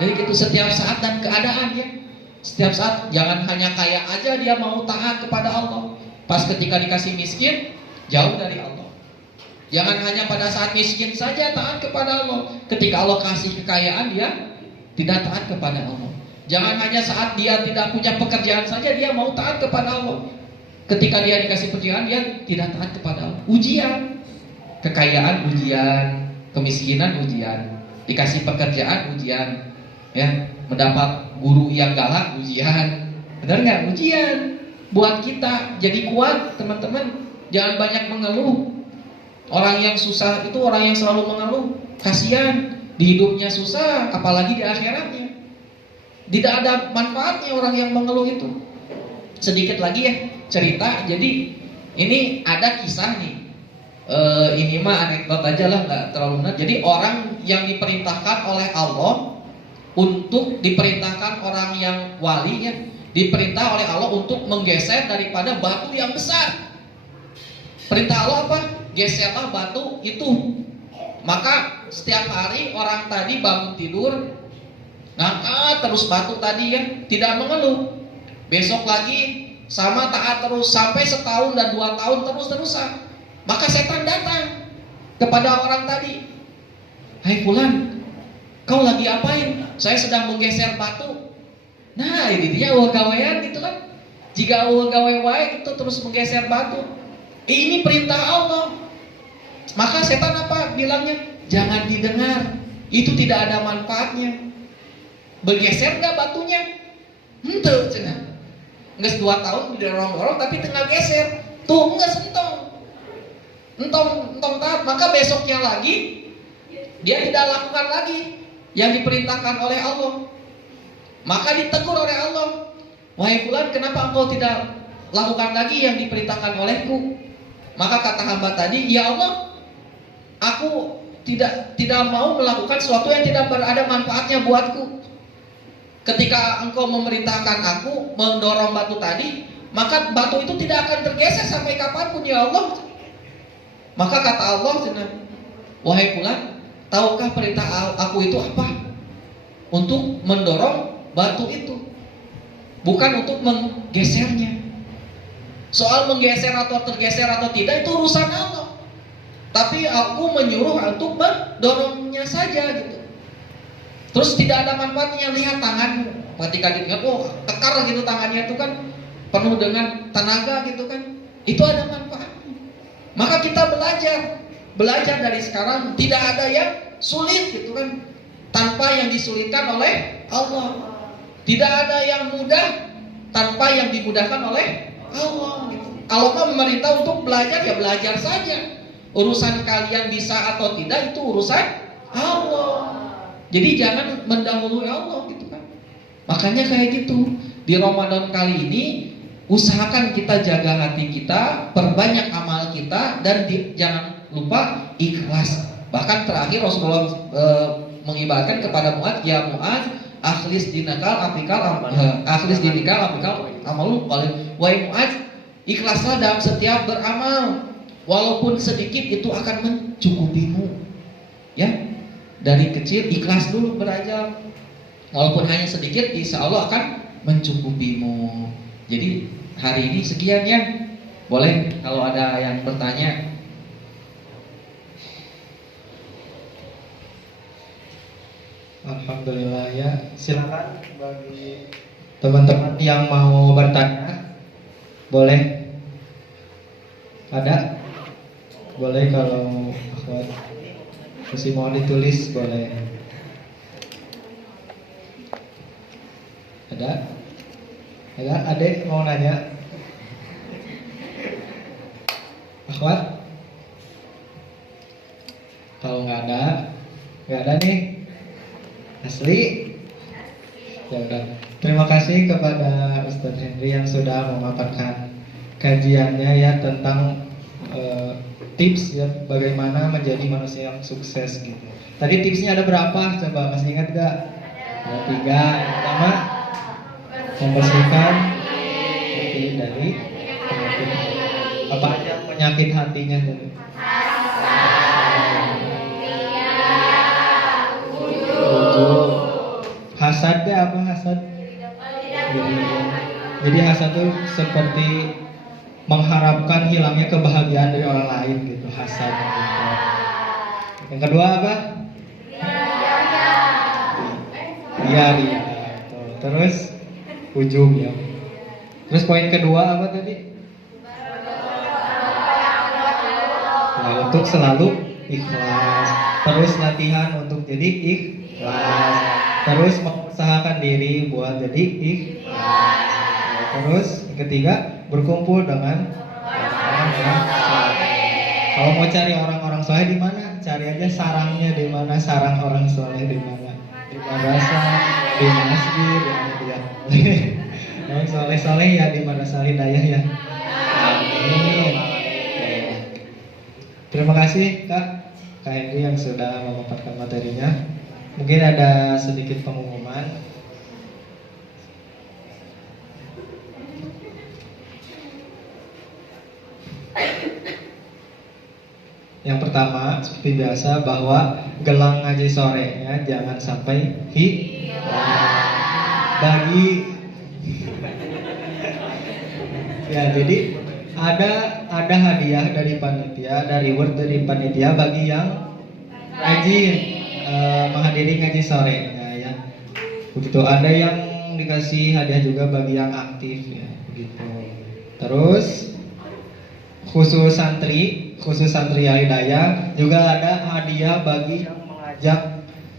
Jadi itu setiap saat dan keadaan ya. Setiap saat, jangan hanya kaya aja dia mau taat kepada Allah. Pas ketika dikasih miskin, jauh dari Allah. Jangan hanya pada saat miskin saja taat kepada Allah. Ketika Allah kasih kekayaan, dia tidak taat kepada Allah. Jangan hanya saat dia tidak punya pekerjaan saja dia mau taat kepada Allah. Ketika dia dikasih pekerjaan, dia tidak taat kepada Allah. Ujian, kekayaan ujian, kemiskinan ujian, dikasih pekerjaan ujian, ya, mendapat guru yang galak ujian. Benar nggak? Ujian buat kita jadi kuat, teman-teman. Jangan banyak mengeluh. Orang yang susah itu orang yang selalu mengeluh. Kasihan, di hidupnya susah, apalagi di akhiratnya. Tidak ada manfaatnya orang yang mengeluh itu. Sedikit lagi ya cerita. Jadi ini ada kisah nih. Ini mah anekdot aja lah, nggak terlalu benar. Jadi orang yang diperintahkan oleh Allah untuk diperintahkan, orang yang wali ya, diperintah oleh Allah untuk menggeser daripada batu yang besar. Perintah Allah apa? Geserlah batu itu. Maka setiap hari orang tadi bangun tidur, ngangkat terus batu tadi ya, tidak mengeluh. Besok lagi sama, taat terus sampai 1 tahun dan 2 tahun terus-terusan. Maka setan datang kepada orang tadi. Hai fulan, kau lagi apain? Saya sedang menggeser batu. Nah ini dia gawean gitu kan. Jika gawe wae itu terus menggeser batu, ini perintah Allah. Maka setan apa bilangnya? Jangan didengar, itu tidak ada manfaatnya. Bergeser gak batunya? Henteu cenah. Nges 2 tahun didorong-dorong tapi tengah geser. Tuh nges entong taat. Maka besoknya lagi dia tidak lakukan lagi yang diperintahkan oleh Allah. Maka ditegur oleh Allah. Wahai fulan, kenapa engkau tidak lakukan lagi yang diperintahkan olehku? Maka kata hamba tadi, ya Allah, aku tidak mau melakukan sesuatu yang tidak berada manfaatnya buatku. Ketika engkau memerintahkan aku mendorong batu tadi, maka batu itu tidak akan tergeser sampai kapanpun ya Allah. Maka kata Allah, wahai fulan, tahukah perintah aku itu apa? Untuk mendorong batu itu, bukan untuk menggesernya. Soal menggeser atau tergeser atau tidak itu urusan Allah. Tapi aku menyuruh untuk mendorongnya saja gitu. Terus tidak ada manfaatnya. Lihat tangan, ketika diingat, oh tekar gitu tangannya itu kan penuh dengan tenaga gitu kan. Itu ada manfaatnya. Maka kita belajar dari sekarang. Tidak ada yang sulit gitu kan, tanpa yang disulitkan oleh Allah. Tidak ada yang mudah tanpa yang dimudahkan oleh Allah gitu. Kalau mau memerintah untuk belajar, ya belajar saja. Urusan kalian bisa atau tidak itu urusan Allah. Jadi jangan mendahului Allah gitu kan. Makanya kayak gitu. Di Ramadan kali ini usahakan kita jaga hati kita, perbanyak amal kita, dan jangan lupa ikhlas. Bahkan terakhir Rasulullah mengibaratkan kepada Mu'adz, ya Mu'adz, akhlis dinikal apikal amalul qalil. Wahai Mu'adz, ikhlaslah dalam setiap beramal, walaupun sedikit itu akan mencukupimu. Ya. Dari kecil ikhlas dulu belajar, walaupun hanya sedikit, insya Allah akan mencukupimu. Jadi hari ini sekian ya. Boleh kalau ada yang bertanya. Alhamdulillah ya. Silakan bagi teman-teman yang mau bertanya. Boleh. Ada? Boleh kalau akhwat masih mau ditulis boleh. Ada? Ada? Adek mau nanya? Akhwat? Kalau nggak ada nih. Asli? Ya udah. Terima kasih kepada Ustadz Henry yang sudah memaparkan kajiannya ya tentang tips ya bagaimana menjadi manusia yang sukses gitu. Tadi tipsnya ada berapa? Coba masih ingat gak? Ada 3. Yang pertama, membersihkan hati dari penyakit. Apa aja penyakit hatinya tadi? Hasadnya apa hasad? Jadi hasad itu seperti mengharapkan hilangnya kebahagiaan dari orang lain gitu, hasad gitu. Yang kedua apa? Iya. Terus ujung ya. Terus poin kedua apa tadi? Nah, untuk selalu ikhlas. Terus latihan untuk jadi ikhlas. Terus mengusahakan diri buat jadi ikhlas. Terus yang ketiga, berkumpul dengan orang-orang soleh. Kalau mau cari orang-orang soleh di mana? Cari aja sarangnya di mana, sarang orang soleh di mana? Di madrasah, di masjid, di mana dia. Yang soleh-soleh ya di madrasah hidayah ya. Amin. Terima kasih Kak Henry yang sudah memaparkan materinya. Mungkin ada sedikit pengumuman. Yang pertama, seperti biasa bahwa gelang ngaji sorenya jangan sampai bagi ya. Jadi ada hadiah dari panitia, ada reward dari panitia bagi yang rajin menghadiri ngaji sorenya ya. Begitu, ada yang dikasih hadiah juga bagi yang aktif ya, begitu. Terus khusus santri Hidayah juga ada hadiah bagi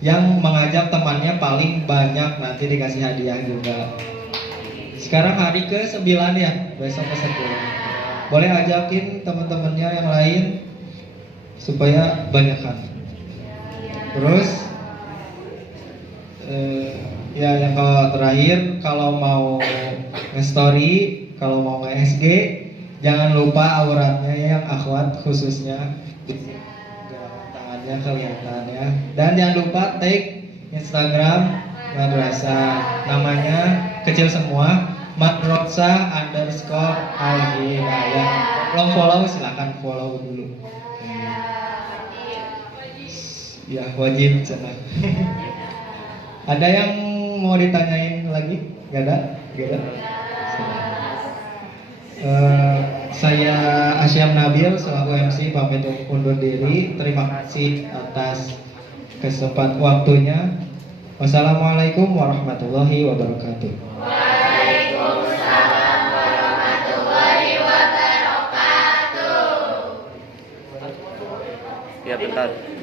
yang mengajak temannya paling banyak, nanti dikasih hadiah juga. Sekarang hari ke-9 ya, besok ke-10. Boleh ajakin teman-temannya yang lain supaya banyakkan. Terus ya yang terakhir, kalau mau nge-story, kalau mau nge-SG, jangan lupa auratnya yang akhwat khususnya gerakan tangannya kelihatan ya. Dan jangan lupa tag Instagram madrasah, namanya kecil semua, madrasah_al-hidayah. Belum follow silahkan follow dulu. Ya wajib cina. Ada yang mau ditanyain lagi? Gak ada? Saya Asyam Nabil selaku MC pamit undur diri. Terima kasih atas kesempatan waktunya. Wassalamualaikum warahmatullahi wabarakatuh. Waalaikumsalam warahmatullahi wabarakatuh. Ya bentar.